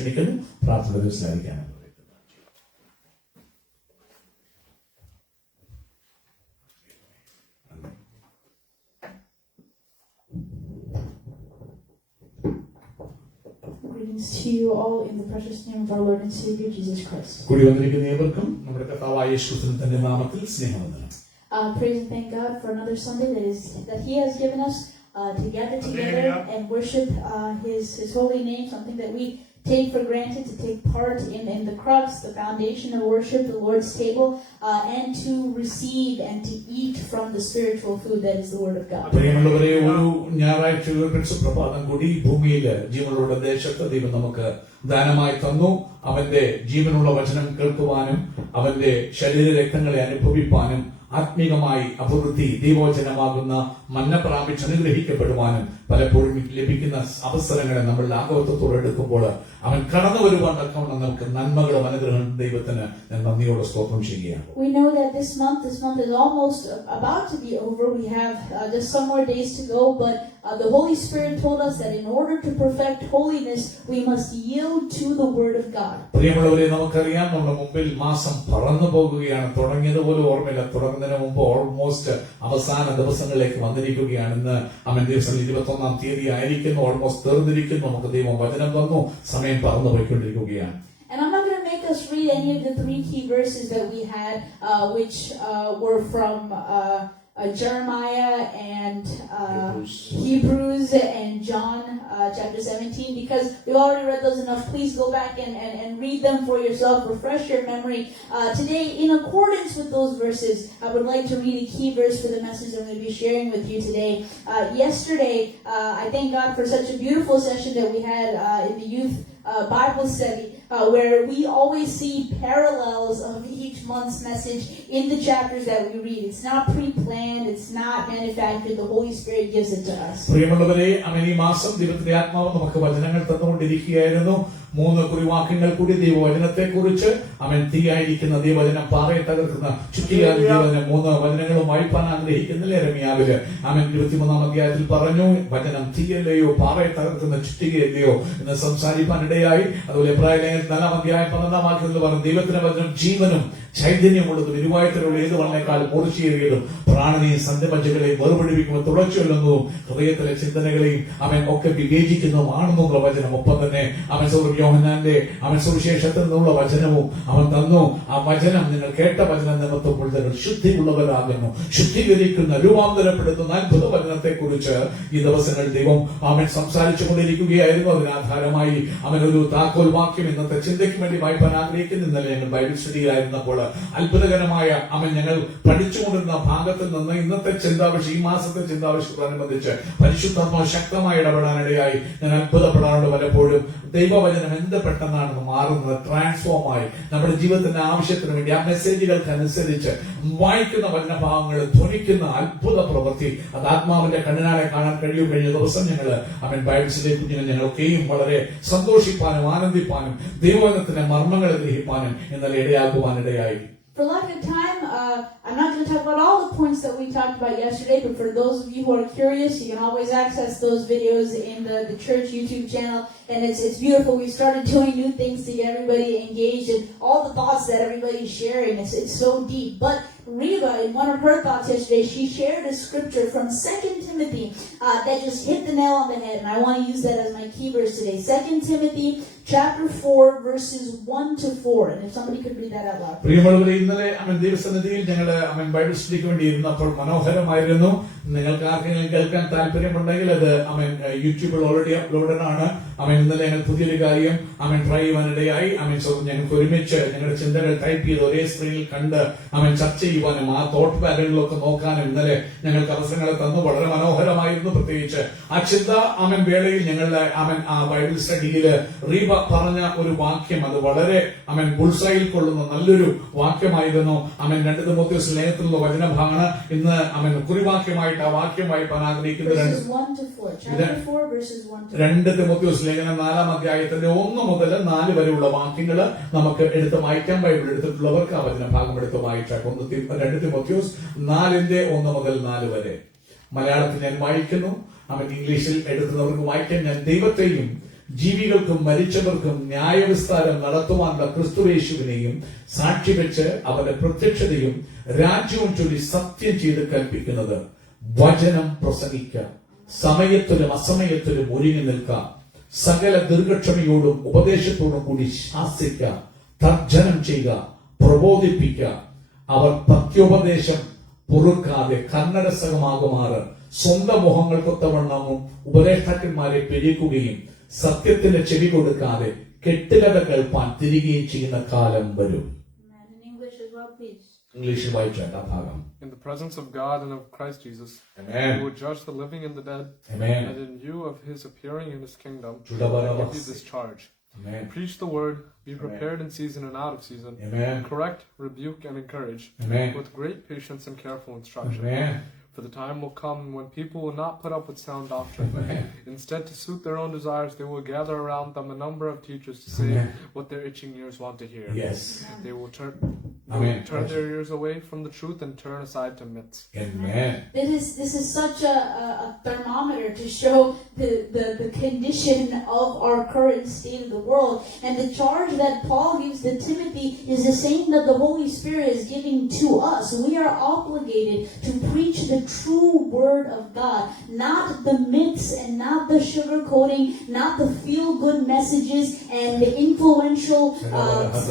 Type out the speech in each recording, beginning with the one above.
ക്ഷണിക്കുന്നു. പ്രാർത്ഥന ദിവസമായിരിക്കാനും Greetings to you all in the precious name of our Lord and Savior Jesus Christ. കൂടി വന്നിരിക്കുന്ന ഏവർക്കും നമ്മുടെ കർത്താവായ യേശുക്രിസ്തുവിന്റെ തന്റെ നാമത്തിൽ സ്നേഹവന്ദനം. Praise and thank God for another Sunday that He has given us to gather together and worship His holy name. Something that we take for granted, to take part in the crux, the foundation of worship, the Lord's table, and to receive and to eat from the spiritual food that is the Word of God. പ്രിയമുള്ളവരെ, ഒരു ഞായറാഴ്ച പ്രഭാതം കൂടി ഭൂമിയിൽ ജീവനുള്ള ദേശത്ത് ദൈവം നമുക്ക് ദാനമായി തന്നു. അവന്റെ ജീവനുള്ള വചനം കേൾക്കുവാനും അവന്റെ ശരീരരക്തങ്ങളെ അനുഭവിപ്പാനും ആത്മീകമായി അഭിവൃദ്ധി ദൈവവചനമാകുന്ന മന്ന പ്രാപിച്ച് അനുഗ്രഹിക്കപ്പെടുവാനും പലപ്പോഴും ലഭിക്കുന്ന അവസരങ്ങളെ നമ്മൾ ലാഘവത്തോടെ എടുക്കുമ്പോൾ അവൻ കടന്നു വരുവാൻ തക്കവണ്ണം നമുക്ക് നന്മകളും അനുഗ്രഹങ്ങളും ദൈവത്തിന് ഞാൻ നന്ദിയോടെ സ്തോത്രം ചെയ്യുകയാണ്. We know that this month is almost about to be over. We have just some more days to go, but the Holy Spirit told us that in order to perfect holiness, we must yield to the Word of God. പ്രിയമുള്ളവരെ, നമുക്കറിയാം നമ്മുടെ മുമ്പിൽ മാസം പറന്നു പോകുകയാണ്. തുടങ്ങിയതുപോലെ ഓർമ്മയില്ല. തുടങ്ങുന്നതിന് മുമ്പ് ഓൾമോസ്റ്റ് അവസാന ദിവസങ്ങളിലേക്ക് വന്നിരിക്കുകയാണ്. ഇന്ന് അവൻ ദിവസം 21-ാം തീയതി ആയിരിക്കുന്നു. ഓൾമോസ്റ്റ് തീർന്നിരിക്കുന്നു. നമുക്ക് ദൈവം വചനം തന്നു. സമയം പറന്നു പോയിക്കൊണ്ടിരിക്കുകയാണ്. And I'm not going to make us read any of the 3 key verses that we had, which were from Jeremiah and Hebrews and John chapter 17, because we've already read those enough. Please go back and read them for yourself, refresh your memory. Today, in accordance with those verses, I would like to read a key verse for the message I'm going to be sharing with you today. Yesterday, I thank God for such a beautiful session that we had in the youth Bible study, where we always see parallels of each month's message in the chapters that we read. It's not pre-planned, it's not manufactured. The Holy Spirit gives it to us. പ്രിയമുള്ളവരെ, ഈ മാസം ദൈവത്തിന്റെ ആത്മാവ് നമുക്ക് വചനങ്ങൾ തന്നുകൊണ്ടിരിക്കുകയായിരുന്നു. 3 കുറിവാക്യങ്ങൾ കൂടി ദൈവവചനത്തെ കുറിച്ച് തീയായിരിക്കുന്ന ദൈവവചനം പാറയെ തകർക്കുന്ന ചുറ്റിയാൽ ദൈവവചനം 3 വചനങ്ങളും വായിപ്പാൻ ആഗ്രഹിക്കുന്നില്ല. യെരമ്യാവില് 23-ാം അധ്യായത്തിൽ പറഞ്ഞു, വചനം തീയല്ലയോ പാറയെ തകർക്കുന്ന ചുറ്റികയല്ലയോ എന്ന് സംസാരിപ്പാൻ ഇടയായി. അതുപോലെ എബ്രായലേഖനം 4-ാം അധ്യായം 12-ാം വാക്യത്തിൽ പറഞ്ഞു, ദൈവത്തിന്റെ വചനം ജീവനും ചൈതന്യമുള്ളതും ഇരുവായത്തിലുള്ള ഏത് വള്ളേക്കാൾ മൂർച്ചയേറിയതും പ്രാണനെയും സന്ധ്യമജ്ജകളെയും വേർപിടിപ്പിക്കുമ്പോൾ തുടച്ചുകൊല്ലുന്നതും ഹൃദയത്തിലെ ചിന്തനകളെയും ഒക്കെ വിവേചിക്കുന്നതുമാണെന്നുള്ള വചനം. ഒപ്പം തന്നെ യോഹന്നാന്റെ സുവിശേഷത്തിൽ നിന്നുള്ള വചനവും അവൻ തന്നു. ആ വചനം, നിങ്ങൾ കേട്ട വചനം നിമിത്തപ്പോൾ നിങ്ങൾ ശുദ്ധിയുള്ളവരാകുന്നു, ശുദ്ധീകരിക്കുന്ന രൂപാന്തരപ്പെടുത്തുന്ന അത്ഭുത വചനത്തെ കുറിച്ച് ഈ ദിവസങ്ങൾ ദൈവം സംസാരിച്ചു കൊണ്ടിരിക്കുകയായിരുന്നു. അതിനാധാരമായി ഒരു താക്കോൽ വാക്യം ഇന്നത്തെ ചിന്തയ്ക്ക് വേണ്ടി വായിപ്പാൻ ആഗ്രഹിക്കുന്നു. ഇന്നലെ ഞങ്ങൾ ബൈബിൾ സ്റ്റഡിയിലായിരുന്നപ്പോൾ അത്ഭുതകരമായ ഞങ്ങൾ പഠിച്ചുകൊണ്ടിരുന്ന ഭാഗത്തിൽ നിന്ന് ഇന്നത്തെ ചിന്താവിഷയം, ഈ മാസത്തെ ചിന്താവിഷയത്തോടനുബന്ധിച്ച് പരിശുദ്ധാത്മാവ് ശക്തമായി ഇടപെടാനിടയായി ഞാൻ അത്ഭുതപ്പെടാറുണ്ട്. പലപ്പോഴും ദൈവവചനം എന്ത് പെട്ടെന്നാണ് മാറുന്നത്, ട്രാൻസ്ഫോം ആയി നമ്മുടെ ജീവിതത്തിന്റെ ആവശ്യത്തിന് വേണ്ടി ആ മെസ്സേജുകൾക്ക് അനുസരിച്ച് വായിക്കുന്ന വചനഭാഗങ്ങൾ ധ്വനിക്കുന്ന അത്ഭുത പ്രവൃത്തി അത് ആത്മാവിന്റെ കണ്ണിനാലെ കാണാൻ കഴിയും. കഴിഞ്ഞ ദിവസം ഞങ്ങൾ ബൈബിൾസിലെ കുഞ്ഞുങ്ങൾ ഞങ്ങളൊക്കെയും വളരെ സന്തോഷിപ്പാനും ആനന്ദിപ്പാനും ദൈവവചനത്തിന്റെ മർമ്മങ്ങൾ ഗ്രഹിപ്പാനും ഇന്നലെ ഇടയാക്കുവാനിടയായി. For lack of time, I'm not going to talk about all the points that we talked about yesterday, but for those of you who are curious, you can always access those videos in the church YouTube channel, and it's beautiful. We started doing new things to get everybody engaged, and all the thoughts that everybody's sharing, it's so deep. But Reva, in one of her thoughts yesterday, she shared a scripture from 2 Timothy that just hit the nail on the head, and I want to use that as my key verse today. 2 Timothy chapter 4 verses 1 to 4, and if somebody could read that out loud. പ്രിയമുള്ളവരെ, ഇന്നലെ ദൈവസന്നിധിയിൽ ഞങ്ങൾ Bible സ്റ്റഡിക്ക് വേണ്ടി ഇരുന്നപ്പോൾ മനോഹരമായിരുന്നു. നിങ്ങൾക്ക് ആർക്കെങ്കിലും കേൾക്കാൻ താല്പര്യമുണ്ടെങ്കിൽ അത് യൂട്യൂബിൽ ഓൾറെഡി അപ്ലോഡഡ് ആണ്. ഇന്നലെ ഞങ്ങൾ പുതിയൊരു കാര്യം ട്രൈ ചെയ്യാനിടയായി. ഞങ്ങൾക്ക് ഒരുമിച്ച് ഞങ്ങളുടെ ചിന്തകൾ ടൈപ്പ് ചെയ്ത് ഒരേ സ്ക്രീനിൽ കണ്ട് ചർച്ച ചെയ്യുവാനും ആ തോട്ട് പാറ്റേണിലൊക്കെ നോക്കാനും ഇന്നലെ ഞങ്ങൾക്ക് അവസരങ്ങൾ തന്നു. വളരെ മനോഹരമായിരുന്നു. പ്രത്യേകിച്ച് ആ ചിന്ത വേളയിൽ ഞങ്ങളുടെ ആ ബൈബിൾ സ്റ്റഡിയിൽ റീബ പറഞ്ഞ ഒരു വാക്യം അത് വളരെ ബുൾസൈയിൽ കൊള്ളുന്ന നല്ലൊരു വാക്യമായിരുന്നു. 2 തിമോഥെയോസ് ലേഖനത്തിലുള്ള വചനഭാഗമാണ് ഇന്ന് കുറിവാക്യമായിട്ട് ആ വാക്യം വായിപ്പാൻ ആഗ്രഹിക്കുന്നത്. 2 തിമോഥെയോസ് ലേഖനം 4-ാം അധ്യായത്തിന്റെ 1 മുതൽ 4 വരെയുള്ള വാക്യങ്ങൾ നമുക്ക് എടുത്ത് വായിക്കാൻ ബൈബിൾ എടുത്തിട്ടുള്ളവർക്ക് ആ വചനഭാഗം എടുത്ത് വായിച്ചാൽ 2 തിമോഥെയോസ് 4-ന്റെ 1 മുതൽ 4 വരെ. മലയാളത്തിൽ ഞാൻ വായിക്കുന്നു. ഇംഗ്ലീഷിൽ എടുക്കുന്നവർക്ക് വായിക്കാൻ ഞാൻ ദൈവത്തെയും ജീവികൾക്കും മരിച്ചവർക്കും ന്യായവിസ്താരം നടത്തുവാനുള്ള ക്രിസ്തുയേശുവിനെയും സാക്ഷിവെച്ച് അവന്റെ പ്രത്യക്ഷതയും രാജ്യവും ചൊല്ലി സത്യം ചെയ്ത് കൽപ്പിക്കുന്നത് വചനം പ്രസംഗിക്കുക, സമയത്തിലും അസമയത്തിലും ഒരുങ്ങി നിൽക്കുക, സകല ദീർഘക്ഷമയോടും ഉപദേശത്തോടും കൂടി ശാസിക്കുക, തർജ്ജനം ചെയ്യുക, പ്രബോധിപ്പിക്കുക. അവർ പത്യോപദേശം പൊറുക്കാതെ കർണരസകമാകുമാറ് സ്വന്തം മുഖങ്ങൾക്കൊത്തവണ്ണവും ഉപദേഷ്ടാക്കന്മാരെ പെരുക്കുകയും സത്യത്തിന്റെ ചെവി കൊടുക്കാതെ കെട്ടുകഥ കേൾപ്പാൻ തിരികെയും ചെയ്യുന്ന കാലം വരും. ഇംഗ്ലീഷിൽ വായിച്ചാൽ ആ ഭാഗം. In the presence of God and of Christ Jesus, Amen. who will judge the living and the dead, Amen. and in view of his appearing in his kingdom, I Judabarabas. give you this charge. Amen. Preach the word, be prepared in season and out of season, Amen. correct, rebuke, and encourage, Amen. with great patience and careful instruction. Amen. For the time will come when people will not put up with sound doctrine. Amen. Instead, to suit their own desires, they will gather around them a number of teachers to say Amen. what their itching ears want to hear. Yes. They will turn Amen. their ears away from the truth and turn aside to myths. Amen. This is such a thermometer to show the condition of our current state of the world. And the charge that Paul gives to Timothy is the same that the Holy Spirit is giving to us. We are obligated to preach the true word of God, not the myths and not the sugarcoating, not the feel-good messages and the influential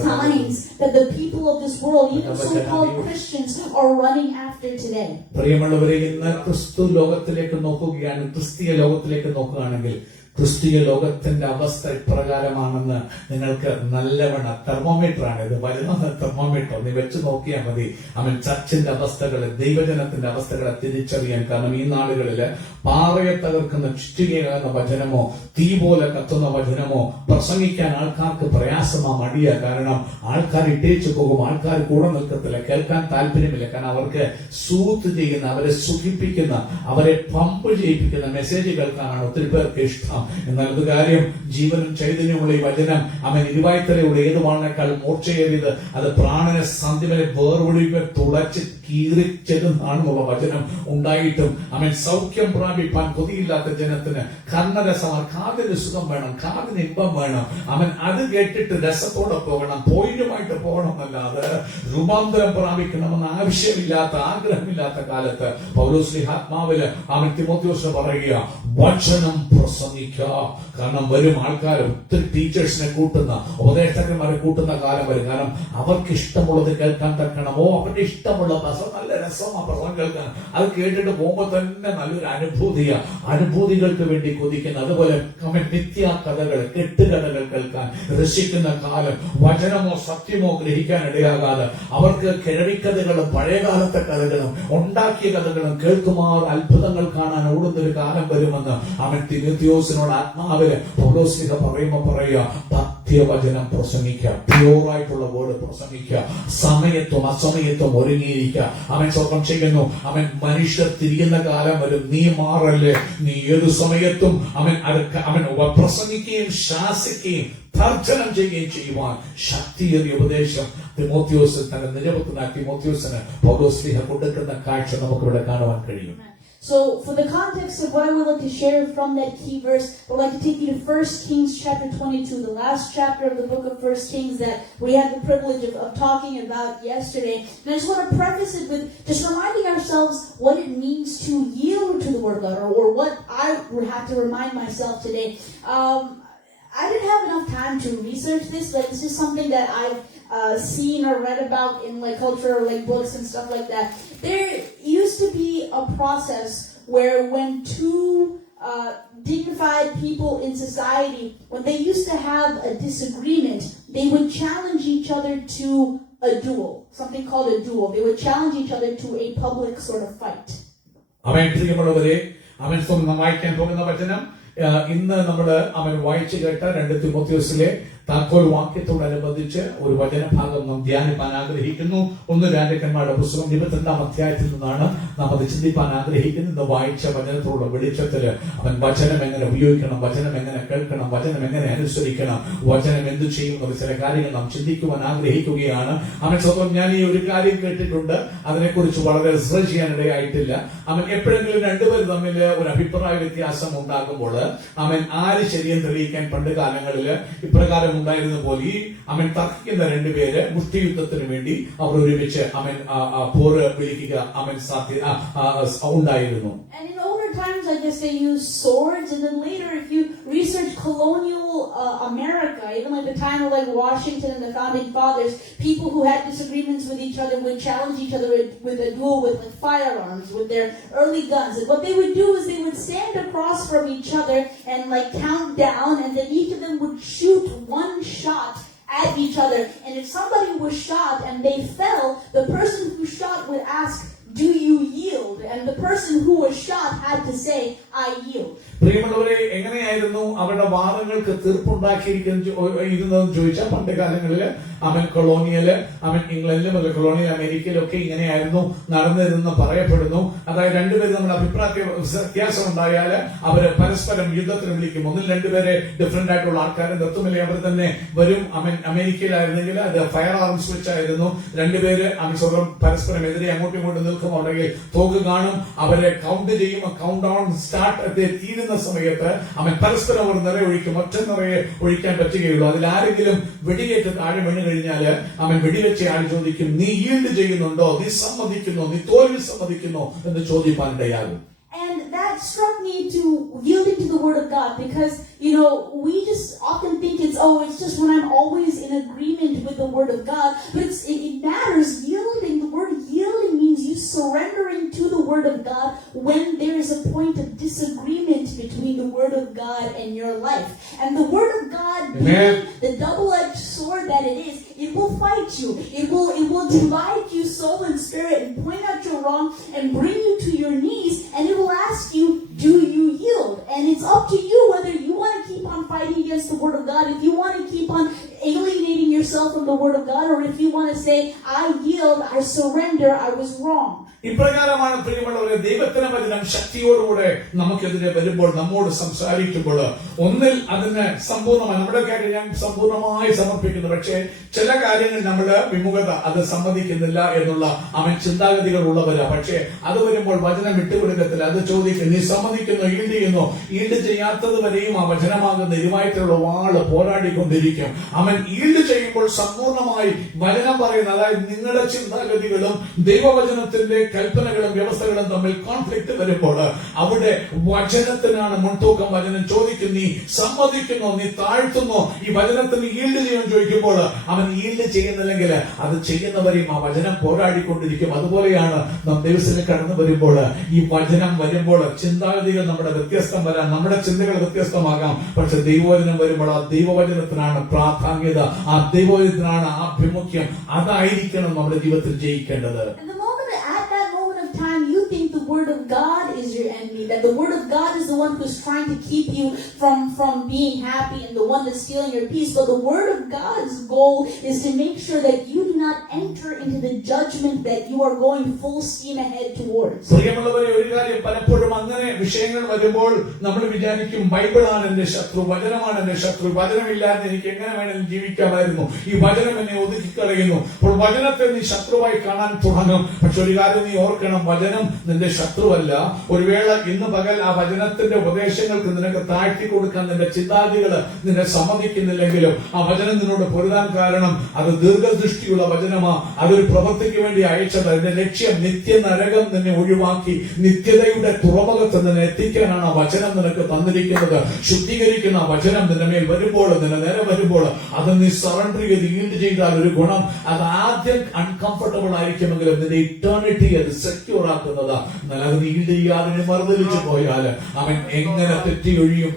signs that the people of this world, even so-called Christians, are running after today. പ്രിയമുള്ളവരെ, ഇന്ന് ക്രിസ്തു ലോകത്തിലേക്ക് നോക്കുകയാണ്, ക്രിസ്തീയ ലോകത്തിലേക്ക് നോക്കുകയാണെങ്കിൽ ക്രിസ്തീയ ലോകത്തിന്റെ അവസ്ഥ ഇപ്രകാരമാണെന്ന് നിങ്ങൾക്ക് നല്ലവണ്ണം തെർമോമീറ്റർ ആണ് ഇത് വരുന്നത്. തെർമോമീറ്റർ നീ വെച്ച് നോക്കിയാൽ മതി. അവൻ ചർച്ചിന്റെ അവസ്ഥകളെ, ദൈവജനത്തിന്റെ അവസ്ഥകളെ തിരിച്ചറിയാൻ. കാരണം ഈ നാടുകളില് പാറയെ തകർക്കുന്ന ചുറ്റികയാകുന്ന വചനമോ തീ പോലെ കത്തുന്ന വചനമോ പ്രസംഗിക്കാൻ ആൾക്കാർക്ക് പ്രയാസമാ, മടിയ. കാരണം ആൾക്കാർ ഇട്ടേച്ചു പോകും, ആൾക്കാർ കൂടെ നിൽക്കത്തില്ല, കേൾക്കാൻ താല്പര്യമില്ല. കാരണം അവർക്ക് സൂത്ത് ചെയ്യുന്ന, അവരെ സുഖിപ്പിക്കുന്ന, അവരെ പമ്പ് ചെയ്യിപ്പിക്കുന്ന മെസ്സേജ് കേൾക്കാനാണ് ഒത്തിരി പേർക്ക് ഇഷ്ടം. എന്നാൽ ഒരു കാര്യം, ജീവനും ചൈതന്യമുള്ള ഈ വചനം അവൻ ഇരുവായ്ത്തലയുള്ള ഏത് വാളിനേക്കാൾ മൂർച്ചയേറിയത്, അത് പ്രാണനെ സന്ധിവരെ വേർപൊഴികൾ തുളച്ച് കീറിച്ചെന്നാണെന്നുള്ള വചനം ഉണ്ടായിട്ടും അവൻ സൗഖ്യം പ്രാപിപ്പാൻ കൊതിയില്ലാത്ത ജനത്തിന് കർണരസമാണ്. കാതിന് സുഖം വേണം, കാതിന് ഇമ്പം വേണം. അവൻ അത് കേട്ടിട്ട് രസത്തോടെ പോകണം, പോയിന്റുമായിട്ട് പോകണമെന്നല്ലാതെ രൂപാന്തരം പ്രാപിക്കണമെന്ന് ആവശ്യമില്ലാത്ത, ആഗ്രഹമില്ലാത്ത കാലത്ത് പൗലോസ്ലിഹാത്മാവില് അവൻ തിമോഥെയോസിന് പറയുക, വചനം പ്രസംഗിക്കുക. കാരണം വരും ആൾക്കാർ ഒത്തിരി ടീച്ചേഴ്സിനെ കൂട്ടുന്ന, ഉപദേഷ്ടാക്കന്മാരെ കൂട്ടുന്ന കാലം വരും. കാരണം അവർക്ക് ഇഷ്ടമുള്ളത് കേൾക്കാൻ തക്കണമോ, അവരുടെ ഇഷ്ടമുള്ള നല്ല രസമാ പ്രസംഗം കേൾക്കാൻ. അത് കേട്ടിട്ട് പോകുമ്പോ തന്നെ നല്ലൊരു അനുഭൂതികൾക്ക് വേണ്ടി കൊതിക്കുന്ന, അതുപോലെ മിഥ്യാ കഥകൾ, കെട്ടുകഥകൾ കേൾക്കാൻ രസിക്കുന്ന കാലം. വചനമോ സത്യമോ ഗ്രഹിക്കാൻ ഇടയാകാതെ അവർക്ക് കിഴവിക്കഥകളും പഴയകാലത്തെ കഥകളും ഉണ്ടാക്കിയ കഥകളും കേൾക്കുമാർ അത്ഭുതങ്ങൾ കാണാൻ ഓടുന്നൊരു കാലം വരുമെന്ന് അവൻ തിമോഥെയോസിനോട് ആത്മാവില് പൗലോസ്ലിഹ പറയുമ്പോ പറയുക, പഥ്യവചനം പ്രസംഗിക്കുക, പ്യൂറായിട്ടുള്ള വേർഡ് പ്രസംഗിക്കുക, സമയത്തും അസമയത്തും ഒരുങ്ങിയിരിക്കുക. അവൻ സ്വന്തം ചെയ്യുന്നു. അവൻ മനുഷ്യർ തിരിയുന്ന കാലം വരും, നീ മാറല്ലേ, നീ ഏതു സമയത്തും അവൻ പ്രസംഗിക്കുകയും ശാസിക്കുകയും തർജ്ജനം ചെയ്യുകയും ചെയ്യുവാൻ ശക്തിയേറിയ ഉപദേശം തിമോഥെയോസ് തന്റെ നിരപത്തിനായി തിമോഥെയോസിന് പൗലോസ്ലിഹ കൊടുക്കുന്ന കാഴ്ച നമുക്കിവിടെ കാണുവാൻ കഴിയും. So, for the context of what I would like to share from that key verse, I would like to take you to 1 Kings chapter 22, the last chapter of the book of 1 Kings that we had the privilege of talking about yesterday. And I just want to preface it with just reminding ourselves what it means to yield to the Word of God, or what I would have to remind myself today. I didn't have enough time to research this, but this is something that I've seen or read about in like culture, like books and stuff like that. There used to be a process where when two dignified people in society, when they used to have a disagreement, they would challenge each other to a duel, something called a duel. They would challenge each other to a public sort of fight. അവൻ പ്രിയമുള്ളവരെ, അവൻ വായിക്കാൻ പോകുന്ന വചനം ഇന്ന് നമ്മൾ അവൻ വായിച്ചു കേട്ട 2 തിമോഥെയോസിലെ താക്കോൽ വാക്യത്തോടനുബന്ധിച്ച് ഒരു വചനഭാഗം നാം ധ്യാനിപ്പാൻ ആഗ്രഹിക്കുന്നു. 1 രാജാക്കന്മാരുടെ പുസ്തകം 22-ാം അധ്യായത്തിൽ നിന്നാണ് നാം അത് ചിന്തിപ്പാൻ ആഗ്രഹിക്കുന്നത്. ഇന്ന് വായിച്ച വചനത്തോടുള്ള വെളിച്ചത്തില് അവൻ വചനം എങ്ങനെ ഉപയോഗിക്കണം, വചനം എങ്ങനെ കേൾക്കണം, വചനം എങ്ങനെ അനുസരിക്കണം, വചനം എന്തു ചെയ്യുന്നത്, ചില കാര്യങ്ങൾ നാം ചിന്തിക്കുവാൻ ആഗ്രഹിക്കുകയാണ്. അവൻ സ്വന്തം ഞാൻ ഈ ഒരു കാര്യം കേട്ടിട്ടുണ്ട്, അതിനെക്കുറിച്ച് വളരെ റിസർച്ച് ചെയ്യാനിടയായിട്ടില്ല. അവൻ എപ്പോഴെങ്കിലും രണ്ടുപേർ തമ്മിൽ ഒരു അഭിപ്രായ വ്യത്യാസം ഉണ്ടാകുമ്പോൾ അവൻ ആര് ശരിയെന്ന് തെളിയിക്കാൻ പണ്ട് കാലങ്ങളിൽ ഇപ്രകാരം ഉണ്ടായിരുന്ന പോലെ ഈ അവൻ തർക്കിക്കുന്ന രണ്ടുപേര് മുഷ്ടിയുദ്ധത്തിന് വേണ്ടി അവർ ഒരുമിച്ച് അവൻ പോര് വിളിക്കുക അവൻ ഉണ്ടായിരുന്നു. And in older times, I guess they used swords, and then later, if you research colonial America, even like the time of like Washington and the founding fathers, people who had disagreements with each other would challenge each other with a duel with like firearms, with their early guns. And what they would do is they would stand across from each other and like count down, and then each of them would shoot one shot at each other. And if somebody was shot and they fell, the person who shot would ask, "Do you yield?" And the person who was shot had to say, "I yield." പ്രിയമുള്ളവരെ, എങ്ങനെയായിരുന്നു അവരുടെ വാദങ്ങൾക്ക് തീർപ്പുണ്ടാക്കിയിരിക്കുന്നതെന്ന് ചോദിച്ചാൽ പണ്ട് കാലങ്ങളിൽ അവൻ colonial അവൻ ഇംഗ്ലണ്ടിലും അല്ല colonial അമേരിക്കയിലും ഒക്കെ ഇങ്ങനെയായിരുന്നു നടന്നിരുന്നു പറയപ്പെടുന്നു. അതായത് രണ്ടുപേരും നമ്മുടെ അഭിപ്രായ വ്യത്യാസം ഉണ്ടായാൽ അവര് പരസ്പരം യുദ്ധത്തിന് വിളിക്കും. ഒന്നിൽ രണ്ടുപേരെ ഡിഫറെന്റ് ആയിട്ടുള്ള ആൾക്കാരെ നിർത്തുമില്ലേ, അവർ തന്നെ വരും. അമേരിക്കയിലായിരുന്നെങ്കിൽ അത് ഫയർ ആർംസ് വെച്ചായിരുന്നു. രണ്ടുപേര് സ്വന്തം പരസ്പരം എതിരെ അങ്ങോട്ടും ഇങ്ങോട്ടും നിൽക്കും. അവരുടെ തോക്ക് കാണും, അവരെ കൗണ്ട് ചെയ്യും. കൗണ്ട് ഡൗൺ സ്റ്റാർട്ട് തീരുന്ന സമയത്ത് അവൻ പരസ്പരം ഒരു നിറയെ ഒഴിക്കും. ഒറ്റ നിറയെ ഒഴിക്കാൻ പറ്റുകയുള്ളൂ. അതിൽ ആരെങ്കിലും വെടിയേറ്റ് താഴെ വീണ് കഴിഞ്ഞാല് അവൻ വെടിവെച്ച ആൾ ചോദിക്കും, നീ ഈൽഡ് ചെയ്യുന്നുണ്ടോ, നീ സമ്മതിക്കുന്നോ, നീ തോൽവി സമ്മതിക്കുന്നോ എന്ന് ചോദിപ്പാനിടയാകും. And that struck me to yielding to the word of God, because we just often think it's just when I'm always in agreement with the word of God, but it matters. Yielding, the word yielding means you surrendering to the word of God when there is a point of disagreement between the word of God and your life. And the word of God, being the double-edged sword that it is, it will fight you. It will divide you soul and spirit and point out your wrong and bring you to your knees, and it will ask you, do you yield? And it's up to you whether you want to keep on fighting against the word of God, if you want to keep on alienating yourself from the word of God, or if you want to say, I yield, I surrender, I was wrong. ഇപ്രകാരമാണ് പ്രിയമുള്ളവരെ ദൈവത്തിന്റെ വചനം ശക്തിയോടുകൂടെ നമുക്കെതിരെ വരുമ്പോൾ, നമ്മോട് സംസാരിക്കുമ്പോൾ, ഒന്നിൽ അതിന് സമ്പൂർണ്ണമായി നമ്മുടെ കാര്യം ഞാൻ സമ്പൂർണ്ണമായി സമർപ്പിക്കുന്നു, പക്ഷേ ചില കാര്യങ്ങൾ നമ്മള് വിമുഖത അത് സമ്മതിക്കുന്നില്ല എന്നുള്ള അവൻ ചിന്താഗതികൾ ഉള്ളവരാ. പക്ഷേ അത് വരുമ്പോൾ വചനം വിട്ടുകൊടുക്കത്തില്ല. അത് ചോദിക്കും, നീ സമ്മതിക്കുന്നു, ഈൽഡ് ചെയ്യുന്നു. ഈൽഡ് ചെയ്യാത്തത് വരെയും ആ വചനമാകുന്ന ഇരുവായിട്ടുള്ള വാള് പോരാടിക്കൊണ്ടിരിക്കും. അവൻ ഈൽഡ് ചെയ്യുമ്പോൾ സമ്പൂർണ്ണമായി വചനം പറയുന്നത്, അതായത് നിങ്ങളുടെ ചിന്താഗതികളും ദൈവവചനത്തിന്റെ കൽപ്പനകളും വ്യവസ്ഥകളും തമ്മിൽ കോൺഫ്ലിക്ട് വരുമ്പോൾ അവിടെ വചനത്തിനാണ് മുൻതൂക്കം. വചനം ചോദിക്കും, നീ സമ്മതിക്കുന്നോ, നീ താഴ്ത്തുന്നോ, ഈ വചനത്തിന് ഈൽഡ് ചെയ്യാൻ ചോദിക്കുമ്പോൾ അവൻ ഈൽഡ് ചെയ്യുന്നില്ലെങ്കിൽ അത് ചെയ്യുന്നവരെയും ആ വചനം പോരാടിക്കൊണ്ടിരിക്കും. അതുപോലെയാണ് നാം ദൈവത്തിൽ കടന്നു വരുമ്പോൾ, ഈ വചനം വരുമ്പോൾ ചിന്താഗതികൾ നമ്മുടെ വ്യത്യസ്തം വരാം, നമ്മുടെ ചിന്തകൾ വ്യത്യസ്തമാകാം. പക്ഷെ ദൈവവചനം വരുമ്പോൾ ആ ദൈവവചനത്തിനാണ് പ്രാധാന്യത, ആ ദൈവവചനത്തിനാണ് ആഭിമുഖ്യം. അതായിരിക്കണം നമ്മുടെ ജീവിതത്തിൽ ജയിക്കേണ്ടത്. Time you think the word of God is your enemy, that the word of God is the one who's trying to keep you from being happy and the one that's stealing your peace, but the word of God's goal is to make sure that you do not enter into the judgment that you are going full steam ahead towards. പ്രിയമുള്ളവരെ, ഒരു കാര്യം പലപ്പോഴും അങ്ങനെ വിഷയങ്ങൾ വരുമ്പോൾ നമ്മൾ വിചാരിക്കും, ബൈബിളാണ് എന്റെ ശത്രു, വചനമാണ് എന്റെ ശത്രു, വചനമില്ലാതെ എനിക്ക് എങ്ങനെ വേണമെങ്കിലും ജീവിക്കാമായിരുന്നു, ഈ വചനം എന്നെ ഒതുക്കിക്കളയുന്നു. അപ്പോൾ വചനത്തെ നീ ശത്രുവായി കാണാൻ തുടങ്ങും. പക്ഷെ ഒരു കാര്യം നീ ഓർക്കണം, വചനം നിന്റെ ശത്രുവല്ല. ഒരു വേള ഇന്ന് പകൽ ആ വചനത്തിന്റെ ഉപദേശങ്ങൾക്ക് നിനക്ക് താഴ്ത്തി കൊടുക്കാൻ നിന്റെ ചിന്താഗതികള് നിന്നെ സമ്മതിക്കുന്നില്ലെങ്കിലും ആ വചനം നിന്നോട് പൊരുതാൻ കാരണം അത് ദീർഘദൃഷ്ടിയുള്ള വചനമാ. അതൊരു പ്രവൃത്തിക്ക് വേണ്ടി അയച്ചത്. അതിന്റെ ലക്ഷ്യം നിത്യ നരകം നിന്നെ ഒഴിവാക്കി നിത്യതയുടെ തുറമുഖത്ത് നിന്നെ എത്തിക്കാനാണ് ആ വചനം നിനക്ക് തന്നിരിക്കുന്നത്. ശുദ്ധീകരിക്കുന്ന വചനം നിന്റെ മേൽ വരുമ്പോൾ, നിന്റെ നേരെ വരുമ്പോൾ അത് നീ സറണ്ടർ ചെയ്ത് ഈൽഡ് ചെയ്താൽ ഒരു ഗുണം, അത് ആദ്യം അൺകംഫർട്ടബിൾ ആയിരിക്കുമെങ്കിലും നിന്റെ ഇറ്റേണിറ്റി അത് സെക്യൂർ ആക്കുന്നതാ. എന്നാൽ അത് ഈൽഡ് ചെയ്യാതെ മറുതലിച്ചു പോയാൽ അവൻ എങ്ങനെ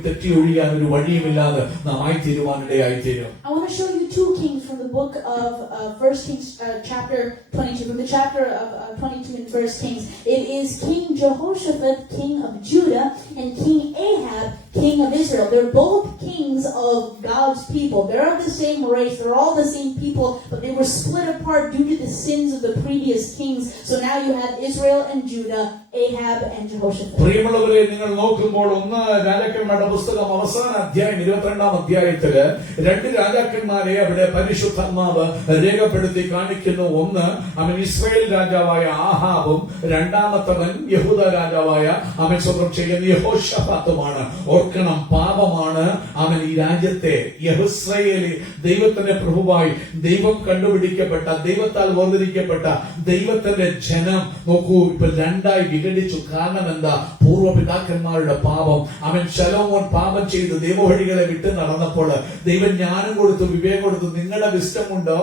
തെറ്റിയൊഴിയാൻ ഒരു വഴിയുമില്ലാതെ നാം ആയിത്തീരുവാനിടയായിത്തീരും. I want to show you two kings from the book of 1 Kings chapter 22, from the chapter of 22 in 1 Kings. It is King Jehoshaphat, king of Judah, and King Ahab, king of Israel. They're both kings of God's people. They're of the same race. They're all the same people, but they were split apart due to the sins of the previous kings. So now you have Israel and Judah, Ahab and Jehoshaphat. പ്രിയമുള്ളവരെ, നിങ്ങൾ നോക്കുമ്പോൾ ഒന്ന് രാജാക്കന്മാരുടെ പുസ്തകം അവസാന അധ്യായം 22-ാം അധ്യായത്തില് രണ്ട് രാജാക്കന്മാരെ അവിടെ പരിശുദ്ധാത്മാവ് രേഖപ്പെടുത്തി കാണിക്കുന്നു. ഒന്ന് അവൻ ഇസ്രായേൽ രാജാവായ ആഹാബും രണ്ടാമത്തവൻ യഹൂദ രാജാവായ അവൻ സ്വന്തം ചെയ്യുന്ന യഹോശാഫാത്തുമാണ്. ഓർക്കണം, പാപമാണ് അവൻ ഈ രാജ്യത്തെ ഇസ്രായേലി ദൈവത്തിന്റെ പ്രഭുവായി ദൈവം കണ്ടുപിടിക്കപ്പെട്ട, ദൈവത്താൽ വേർതിരിക്കപ്പെട്ട ദൈവത്തിന്റെ ജനം നോക്കൂ ഇപ്പൊ രണ്ടായി വിഘടിച്ചു. കാരണം എന്താ? പൂർവ്വപിതാക്കന്മാരുടെ പാപം. അവൻ ശലോമോൻ പാപം ചെയ്ത് ദൈവവഴികളെ വിട്ട് നടന്നപ്പോൾ ദൈവം ജ്ഞാനം കൊടുത്തു, വിവേകം കൊടുത്തു. നിങ്ങളുടെ വിസ്റ്റം ഉണ്ടോ?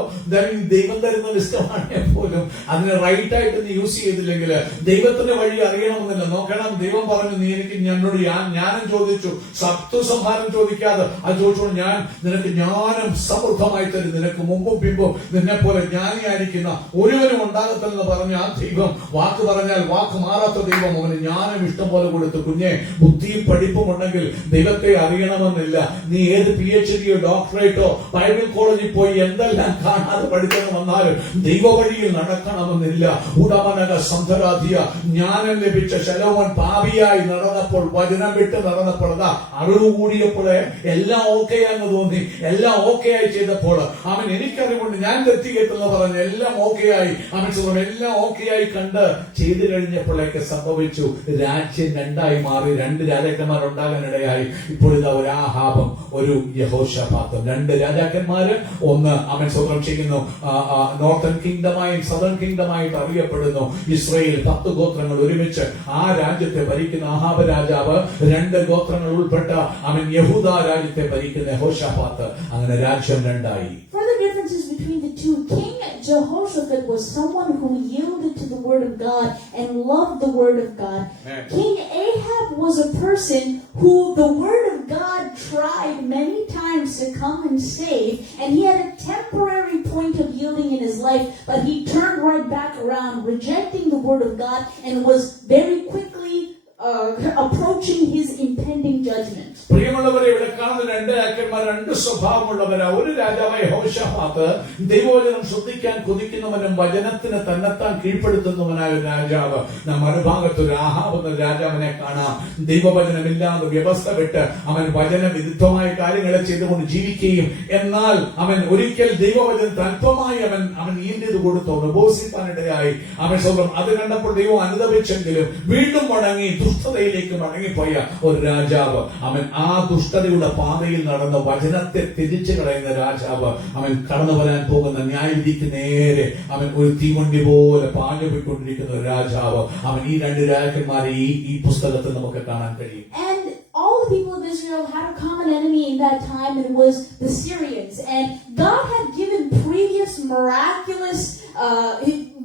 ദൈവം തരുന്ന വിസ്റ്റമാണെങ്കിൽ പോലും അതിനെ റൈറ്റ് ആയിട്ട് നീ യൂസ് ചെയ്തില്ലെങ്കിൽ ദൈവത്തിന്റെ വഴി അറിയണമെന്നില്ല. നോക്കണം, ദൈവം പറഞ്ഞു, നീ എനിക്ക് എന്നോട് ജ്ഞാനം ചോദിച്ചു, സത്വസംഹാരം ചോദിക്കാതെ അത് ചോദിച്ചോളൂ, ഞാൻ നിനക്ക് ജ്ഞാനം സമൃദ്ധമായി തരും. നിനക്ക് മുമ്പും പിമ്പും നിന്നെ പോലെ ജ്ഞാനിയായിരിക്കുന്ന ഒരുവനും ഉണ്ടാകത്തില്ലെന്ന് പറഞ്ഞ ആ ദൈവം, വാക്ക് പറഞ്ഞാൽ വാക്ക് മാറാത്ത ദൈവം, അവന് ജ്ഞാനം ഇഷ്ടം പോലെ കൊടുത്തു. കുഞ്ഞെ, ബുദ്ധിയും പഠിപ്പും ഉണ്ടെങ്കിൽ ദൈവത്തെ അറിയണമെന്നില്ല. നീ ഏത് PhD ഡോക്ടറേറ്റോ ബൈബിൾ കോളേജിൽ പോയി എന്തെല്ലാം കാണാതെ പഠിച്ചെന്ന് വന്നാലും ദൈവവഴിയിൽ നടക്കണമെന്നില്ല. ഉടമനക സന്ധരാധിയ ജ്ഞാനം ലഭിച്ച ശലോമോൻ പാപിയായി നടന്നപ്പോൾ, വചനം വിട്ട് നടന്നപ്പോൾ, അറിവ് കൂടിയപ്പോഴേ എല്ലാം ഓക്കെയാന്ന് തോന്നി. എല്ലാം ഓക്കെയായി ചെയ്തപ്പോൾ അവൻ എനിക്കറിവുണ്ട്, ഞാൻ തെറ്റിയെന്ന് പറഞ്ഞ് എല്ലാം ഓക്കെയായി. അവൻ എല്ലാം ഓക്കെയായി കണ്ട് ചെയ്തു കഴിഞ്ഞപ്പോഴേക്ക് സംഭവിച്ചു, രാജ്യം രണ്ടായി മാറി. രണ്ട് രാജാക്കന്മാർ ഉണ്ടാകാനിടയായി. ഇപ്പോൾ ഇതാ ഒരു ആഹാബും ഒരു യഹോശാഫാത്തും, രണ്ട് രാജാക്കന്മാര്. ഒന്ന് അവൻ സ്വന്തം ചെയ്യുന്നു നോർത്തേൺ കിങ്ഡമായും സദേൺ കിങ്ഡമായിട്ട് അറിയപ്പെടുന്നു. ഇസ്രായേൽ 10 ഗോത്രങ്ങൾ ഒരുമിച്ച് ആ രാജ്യത്തെ ഭരിക്കുന്ന ആഹാബ് രാജാവ്, 2 ഗോത്രങ്ങൾ ഉൾപ്പെട്ട അവൻ യഹൂദ രാജ്യത്തെ ഭരിക്കുന്ന യഹോശാഫാത്ത്. അങ്ങനെ രാജ്യം രണ്ടായി. Further differences between the two. King Jehoshaphat was someone who yielded to the word of God and loved the word of God. King Ahab was a person who the word of God tried many times to come and save, and he had a temporary point of yielding in his life, but he turned right back around, rejecting the word of God, and was very quickly approaching his impending judgment. പ്രിയമുള്ളവരെ, ഇവിടെ കാണുന്ന രണ്ട് രാജാക്കന്മാർ രണ്ട് സ്വഭാവമുള്ളവരാ. ഒരു രാജാവായ യഹോശാഫാത്ത് ദൈവവചനം ശ്രദ്ധിക്കാൻ കൊതിക്കുന്നവനും വചനത്തിന് തന്നെത്താൻ കീഴ്പ്പെടുത്തുന്നവനായ ഒരു രാജാവ്. നാം മറുഭാഗത്ത് ഒരു ആഹാബ് എന്ന രാജാവിനെ കാണാം. ദൈവവചനമില്ലാതെ വ്യവസ്ഥ വിട്ട് അവൻ വചന വിരുദ്ധമായ കാര്യങ്ങളെ ചെയ്തുകൊണ്ട് ജീവിക്കുകയും, എന്നാൽ അവൻ ഒരിക്കൽ ദൈവവചനത്തിന് അല്പമായി അവൻ ഈന്റേത് കൊടുത്തു, ഉപസിപ്പാനിടയായി. അവൻ സ്വന്തം അത് കണ്ടപ്പോൾ ദൈവം അനുദപിച്ചെങ്കിലും വീണ്ടും മടങ്ങി ദുഷ്ടതയിലേക്ക് മടങ്ങിപ്പോയ ഒരു രാജാവ്. അവൻ ആ ദുഷ്ടതയുടെ പാതയിൽ നടന്ന വചനത്തെ തിരിച്ചു കളയുന്ന രാജാവ്. അവൻ കടന്നു വരാൻ പോകുന്ന ന്യായവിധിക്ക് നേരെ അവൻ ഒരു തീവണ്ടി പോലെ പാഞ്ഞുപോയിക്കൊണ്ടിരിക്കുന്ന ഒരു രാജാവ്. അവൻ ഈ രണ്ട് രാജാക്കന്മാരെ ഈ പുസ്തകത്തിൽ നമുക്ക് കാണാൻ കഴിയും. And all the people of Israel had a common enemy in that time, and it was the Syrians. And God had given previous miraculous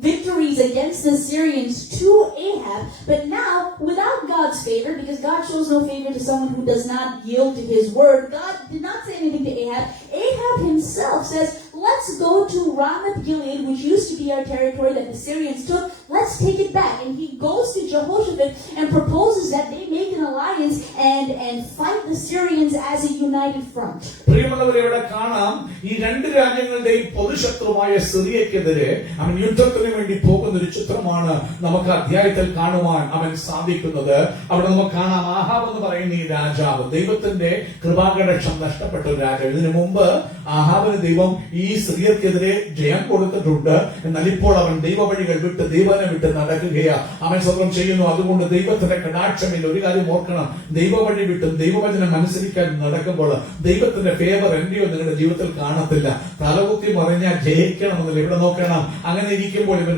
victories against the Syrians to Ahab, but now without God's favor, because God shows no favor to someone who does not yield to his word, God did not say anything to Ahab. Ahab himself says, let's go to Ramoth Gilead, which used to be our territory that the Syrians took. Let's take it back. And he goes to Jehoshaphat and proposes that they make an alliance and fight the Syrians as a united front. പ്രിയമുള്ളവരെ, ഇവിടെ കാണാം ഈ രണ്ട് രാജ്യങ്ങളുടെയും പൊതുശത്രുവായ സിറിയക്കെതിരെ അവൻ യുദ്ധത്തിന് വേണ്ടി പോകുന്ന ഒരു ചിത്രമാണ് നമുക്ക് അധ്യായത്തിൽ കാണുവാൻ അവൻ സാധിക്കുന്നത്. അവിടെ നമുക്ക് കാണാം, ആഹാബ് എന്ന് പറയുന്ന ഈ രാജാവ് ദൈവത്തിന്റെ കൃപാകടാക്ഷം നഷ്ടപ്പെട്ട ഒരു രാജാവ്. ഇതിനു മുമ്പ് ആഹാബിന് ദൈവം ഈ സിറിയർക്കെതിരെ ജയം കൊടുത്തിട്ടുണ്ട്. എന്നാൽ ഇപ്പോൾ അവൻ ദൈവവഴികൾ വിട്ട് ദൈവനെ വിട്ട് നടക്കുകയാ. അവൻ സ്വന്തം ചെയ്യുന്നു. അതുകൊണ്ട് ദൈവത്തിന്റെ കടാക്ഷമില്ല. ഒരു കാര്യം ഓർക്കണം, ദൈവവഴി വിട്ടും ദൈവവചനം അനുസരിക്കാൻ നടക്കുമ്പോൾ ദൈവത്തിന്റെ ഫേവർ എന്റെയോ നിങ്ങളുടെ ജീവിതത്തിൽ കാണത്തില്ല. തലകുത്തി പറഞ്ഞാൽ ജയിക്കണമെന്നില്ല. ഇവിടെ നോക്കണം, അങ്ങനെ ഇരിക്കുമ്പോൾ ഇവൻ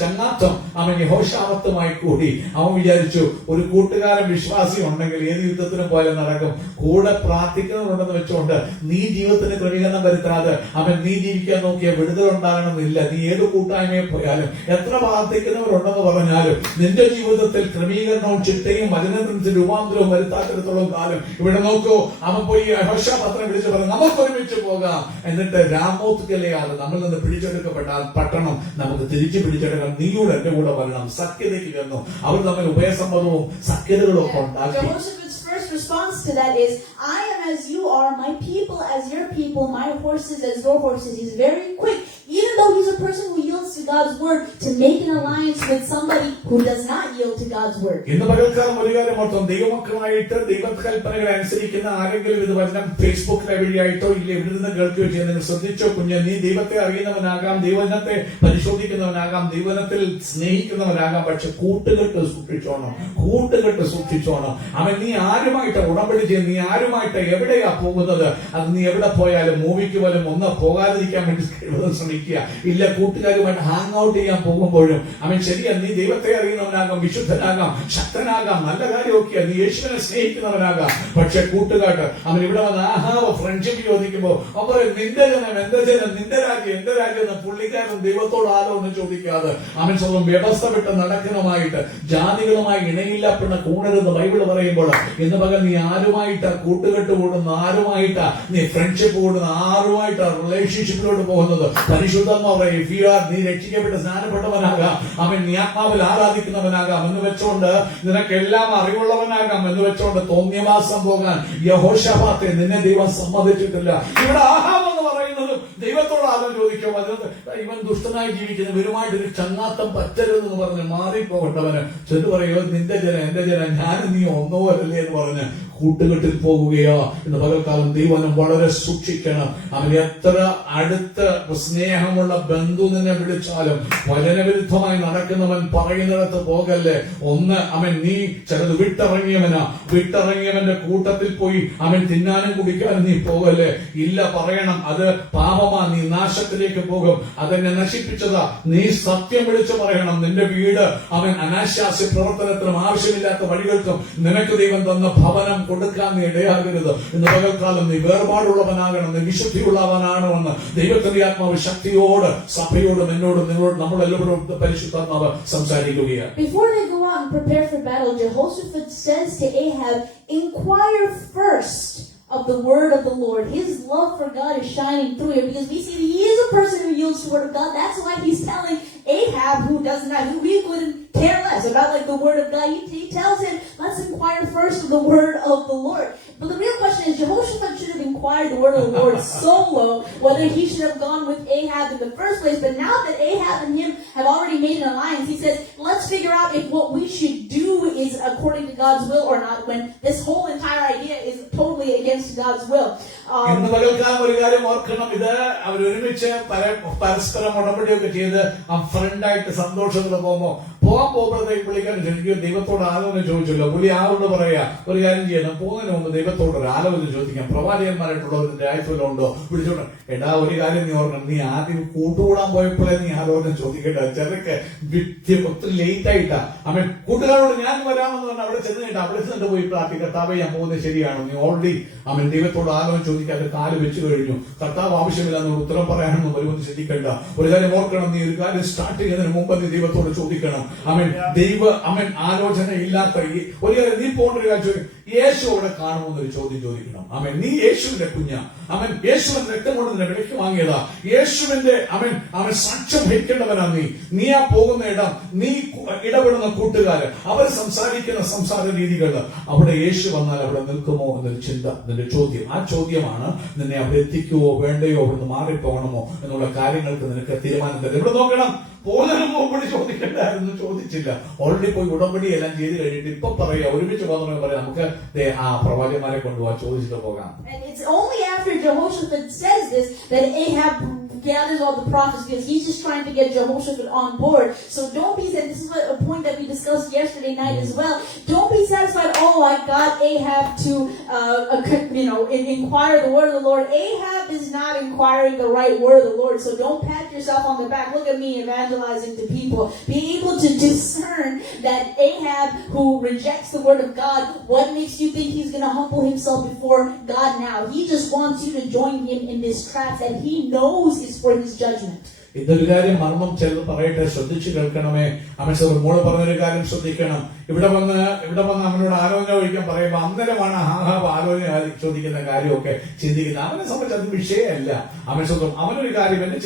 ചങ്ങാത്തം അവൻ യഹോശാഫാത്തുമായി കൂടി. അവൻ വിചാരിച്ചു, ഒരു കൂട്ടുകാരൻ വിശ്വാസി ഉണ്ടെങ്കിൽ ഏത് യുദ്ധത്തിനും പോലെ നടക്കും. കൂടെ പ്രാർത്ഥിക്കുന്നുണ്ടെന്ന് വെച്ചുകൊണ്ട് നീ ജീവിതത്തിന് ക്രമീകരണം വരുത്താതെ അവൻ നീ ജീവിക്കാൻ നോക്കിയ വിടുതൽ ഉണ്ടാകണമെന്നില്ല. നീ ഏത് കൂട്ടായ്മയിൽ പോയാലും എത്ര പ്രാർത്ഥിക്കുന്നവരുണ്ടെന്ന് പറഞ്ഞാലും നിന്റെ ജീവിതത്തിൽ ക്രമീകരണവും ചിട്ടയും വചനത്തിന് രൂപാന്തരവും വരുത്താത്തിടത്തോളം കാലം ഇവിടെ നോക്കൂ. അവൻ പോയി യഹോശാഫാത്തിനെ വിളിച്ചു പറഞ്ഞു, നമുക്ക് ഒരുമിച്ച് പോകാം. എന്നിട്ട് രാമോത്ത് ഗിലെയാദ് നമ്മിൽ നിന്ന് പിടിച്ചെടുക്കപ്പെട്ട പട്ടണം നമുക്ക് തിരിച്ചു പിടിച്ചെടുക്കാം. നീയോട് എന്റെ കൂടെ വരണം. സഖ്യതയ്ക്ക് വന്നു. അവർ തമ്മിൽ ഉഭയസമ്മതവും സഖ്യതകളും ഒക്കെ ഉണ്ടാക്കി. Jehoshaphat's first response to that is, I am as you are, my people as your people, my horses as your horses. He's very quick. Even though he's a person who yields to God's word, to make an alliance with somebody who does not yield to God's word. ഇന്ന് പകൽക്കാലം ഒരു കാര്യം ഓർത്തോം, ദൈവമക്കളായിട്ട് ദൈവകൽപ്പനകളെ അനുസരിക്കുന്ന ആരെങ്കിലും ഇത് വചനം ഫേസ്ബുക്കിലെ വഴിയായിട്ടോ ഇല്ല ഇവിടെ നിന്ന് കേൾക്കുകയോ ചെയ്യുന്ന നിങ്ങൾ ശ്രദ്ധിച്ചോ കുഞ്ഞ്, നീ ദൈവത്തെ അറിയുന്നവനാകാം, ദൈവജനത്തെ പരിശോധിക്കുന്നവനാകാം, ദൈവജനത്തിൽ സ്നേഹിക്കുന്നവനാകാം, പക്ഷെ കൂട്ടുകെട്ട് സൂക്ഷിച്ചോണം. അവൻ നീ ആരുമായിട്ട് ഉടമ്പടി ചെയ്യും, നീ ആരുമായിട്ട് എവിടെയാ പോകുന്നത്, അത് നീ എവിടെ പോയാലും മൂവിക്ക് പോലും ഒന്ന് പോകാതിരിക്കാൻ വേണ്ടി ശ്രമിക്കുക. ഇല്ല, കൂട്ടുകാരുമായിട്ട് ഹാങ് ഔട്ട് ചെയ്യാൻ പോകുമ്പോഴും അവൻ ശരിയാ, നീ ദൈവത്തെ അറിയുന്നവനാകാം, വിശുദ്ധനാകാം, ശക്തനാകാം, നല്ല കാര്യമൊക്കെയാ, നീ യേശുവിനെ സ്നേഹിക്കുന്നവനാകാം, പക്ഷെ കൂട്ടുകാട്ട് അവൻ ഇവിടെ വന്ന് ആഹാവ ഫ്രണ്ട്ഷിപ്പ് ചോദിക്കുമ്പോ അവർ നിന്റെ ജനം എന്റെ ജനം, നിന്റെ രാജ്യം എന്റെ രാജ്യം എന്ന് പുള്ളിക്കാരൻ ദൈവത്തോട് ആലോചന ചോദിക്കാതെ അവൻ സ്വന്തം വ്യവസ്ഥ വിട്ട് നടക്കുന്നതുമായിട്ട് ജാതികളുമായി ഇണയില്ലപ്പെടുന്ന കൂടരുന്ന് ബൈബിള് പറയുമ്പോൾ ഇന്ന് പകൽ നീ ആരുമായിട്ടാ കൂട്ടുകെട്ട് കൂടുന്ന, ആരുമായിട്ടാ നീ ഫ്രണ്ട്ഷിപ്പ് കൂടുന്ന, ആരുമായിട്ടാ റിലേഷൻഷിപ്പിലോട്ട് പോകുന്നത്. പരിശുദ്ധന്മാരെ നീ രക്ഷിക്കപ്പെട്ട് സ്നാനപ്പെട്ടവനാകാം, അവൻ നീ ആത്മാവിൽ ആരാധിക്കുന്നവനാകാം എന്ന് വെച്ചോണ്ട് നിനക്കെല്ലാം അറിവുള്ളവനാകാം എന്ന് വെച്ചോണ്ട് തോന്നിയവാസം പോകാൻ യഹോശാഫാത്തെ നിന്നെ ദൈവം സമ്മതിച്ചിട്ടില്ല. ഇവിടെ ആഹാബ് എന്ന് പറയുന്നതും ദൈവത്തോട് ആദ്യം ചോദിക്കും, അതിനകത്ത് ഇവൻ ദുഷ്ടനായി ജീവിക്കുന്ന ഇവരുമായിട്ടൊരു ചങ്ങാത്തം പറ്റരുതെന്ന് പറഞ്ഞ് മാറിപ്പോകേണ്ടവന് ചെന്ന് പറയുമോ, നിന്റെ ജനം എന്റെ ജനം, ഞാൻ നീ ഒന്നുപോലല്ലേ എന്ന് പറഞ്ഞ് കൂട്ടുകെട്ടിൽ പോകുകയോ. ഇന്ന് പകൽക്കാലം ദൈവനം വളരെ സൂക്ഷിക്കണം. അവൻ എത്ര അടുത്ത് സ്നേഹമുള്ള ബന്ധു നിന്നെ വിളിച്ചാലും വചനവിരുദ്ധമായി നടക്കുന്നവൻ പറയുന്നിടത്ത് പോകല്ലേ. ഒന്ന്, അവൻ നീ ചിലത് വിട്ടിറങ്ങിയവന്റെ കൂട്ടത്തിൽ പോയി അവൻ തിന്നാനും കുടിക്കാനും നീ പോകല്ലേ. ഇല്ല, പറയണം അത് പാപമാ, നീ നാശത്തിലേക്ക് പോകും, അതെന്നെ നശിപ്പിച്ചതാ. നീ സത്യം വിളിച്ചു പറയണം. നിന്റെ വീട് അവൻ അനാശാസ്യ പ്രവർത്തനത്തിനും ആവശ്യമില്ലാത്ത വഴികൾക്കും നിനക്ക് ദൈവം തന്ന ഭവനം കൊടുക്കാൻ നീ ഇടയാകരുത്. ഇന്ന് പകൽക്കാലം നീ വേർപാടുള്ളവനാകണം, നീ വിശുദ്ധിയുള്ളവനാകണമെന്ന് ദൈവത്തിന്റെ ആത്മാവ് ശക്തിയോട് സഭയോടും എന്നോടും നിങ്ങളോട് നമ്മളെല്ലാവരും പരിശുദ്ധാത്മാവ് സംസാരിക്കുകയാണ്. Before they go out and prepare for battle, Jehoshaphat says to Ahab, inquire first of the word of the Lord. His love for God is shining through him, because we see that he is a person who yields to the word of God. That's why he's telling Ahab, who we couldn't care less about like the word of God. He tells him, let's inquire first of the word of the Lord. But the real question is, Jehoshaphat should have inquired the word of the Lord solo, whether he should have gone with Ahab in the first place. But now that Ahab and him have already made an alliance, he says, let's figure out if what we should do is according to God's will or not, when this whole entire idea is totally against God's will. ഇന്ന് പകൽക്കാലം ഒരു കാര്യം ഓർക്കണം, ഇത് അവരൊരുമിച്ച് പരസ്പരം ഉടമ്പടിയൊക്കെ ചെയ്ത് ആ ഫ്രണ്ടായിട്ട് സന്തോഷത്തോടെ പോകാൻ പോകുമ്പോഴത്തേക്ക് പുള്ളിക്കാരൻ ശരിക്കും ദൈവത്തോട് ആലോചന ചോദിച്ചല്ലോ. പുള്ളി ആളോട് പറയാ, ഒരു കാര്യം ചെയ്യണം, പോകുന്നതിന് മുമ്പ് ദൈവത്തോട് ഒരു ആലോചന ചോദിക്കാം, പ്രവാചകന്മാരായിട്ടുള്ളവരുടെ ആയത്വല്ലോ ഉണ്ടോ വിളിച്ചോണ്ട്. എടാ, ഒരു കാര്യം നീ ഓർക്കണം, നീ ആദ്യം കൂട്ടുകൂടാൻ പോയപ്പോഴേ നീ ആലോചന ചോദിക്കേണ്ട. ചെറുക്ക് ഒത്തിരി ലേറ്റ് ആയിട്ടാ അവൻ കൂട്ടുകാരോട് ഞാൻ വരാമെന്ന് പറഞ്ഞാൽ അവിടെ ചെന്നിട്ട് അവിടെ ചെന്നിട്ട് പോയി പ്രാർത്ഥിക്കും, കർത്താവേ ഞാൻ പോകുന്നത് ശരിയാണോ. നീ ഓൾറെഡി അവൻ ദൈവത്തോട് ആലോചന ചോദിക്കാതെ കാല് വെച്ച് കഴിഞ്ഞു. കർത്താവ് ആവശ്യമില്ല എന്നോട് ഉത്തരം പറയാനൊന്നും വരുമെന്ന് ശ്രദ്ധിക്കണ്ട. ഒരു കാര്യം ഓർക്കണം, നീ ഒരു കാര്യം സ്റ്റാർട്ട് ചെയ്യുന്നതിന് മുമ്പ് നീ ദൈവത്തോട് ചോദിക്കണം. അവൻ ആലോചന ഇല്ലാത്ത ഒരു കാര്യം നീ പോകേണ്ട ഒരു കാര്യം ചോദിക്കും, യേശു അവിടെ കാണുമെന്നൊരു ചോദ്യം ചോദിക്കണം. നീ യേശുവിന്റെ കുഞ്ഞാ, യേശുവിന്റെ രക്തം കൊണ്ട് നിന്നെ വിലക്ക് വാങ്ങിയതാ, യേശുവിന്റെ അവൻ സാക്ഷ്യം വഹിക്കേണ്ടവനാ. നീ ആ പോകുന്ന ഇടം, നീ ഇടപെടുന്ന കൂട്ടുകാര്, അവർ സംസാരിക്കുന്ന സംസാര രീതികൾ, അവിടെ യേശു വന്നാൽ അവിടെ നിൽക്കുമോ എന്നൊരു ചിന്ത, നിന്റെ ചോദ്യം. ആ ചോദ്യമാണ് നിന്നെ അവിടെ എത്തിക്കുവോ വേണ്ടയോ, അവിടുന്ന് മാറിപ്പോകണമോ എന്നുള്ള കാര്യങ്ങൾക്ക് നിനക്ക് തീരുമാനം തരും. ഇവിടെ നോക്കണം, പോകുന്നതിന് മുമ്പടി ചോദിക്കണ്ടായിരുന്നു, ചോദിച്ചില്ല. ഓൾറെഡി പോയി ഉടമ്പടി എല്ലാം ചെയ്ത് കഴിഞ്ഞിട്ട് ഇപ്പൊ പറയാ, ഒരുമിച്ച് പോകുന്ന പറയാം, നമുക്ക് ആ പ്രവാചകന്മാരെ കൊണ്ടുപോകാൻ ചോദിച്ചിട്ട് പോകാം. And it's only after Jehoshaphat says this that Ahab gathers all the prophets, because he's just trying to get Jehoshaphat on board. So don't be said, this is a point that we discussed yesterday night as well. Don't be satisfied, oh, I got Ahab to inquire the word of the Lord. Ahab is not inquiring the right word of the Lord, so don't pat yourself on the back. Look at me evangelizing to people. Be able to discern that Ahab, who rejects the word of God, what makes you think he's going to humble himself before God now? He just wants you to join him in this trap that he knows is for his judgment. ഇതൊരു കാര്യം മർമ്മം ചിലത് പറയട്ടെ, ശ്രദ്ധിച്ചു കേൾക്കണമേ. മോള് പറഞ്ഞൊരു കാര്യം ശ്രദ്ധിക്കണം. ഇവിടെ വന്ന് അവനോട് ആലോചന ചോദിക്കാൻ പറയുമ്പോ അന്നേരമാണ് ആഹാബ് ആലോചന ചോദിക്കുന്ന കാര്യമൊക്കെ ചിന്തിക്കുന്നത്. അവനെ സംബന്ധിച്ച് അത് വിഷയമല്ല. അവൻ സ്വന്തം അവനൊരു കാര്യം, എന്റെ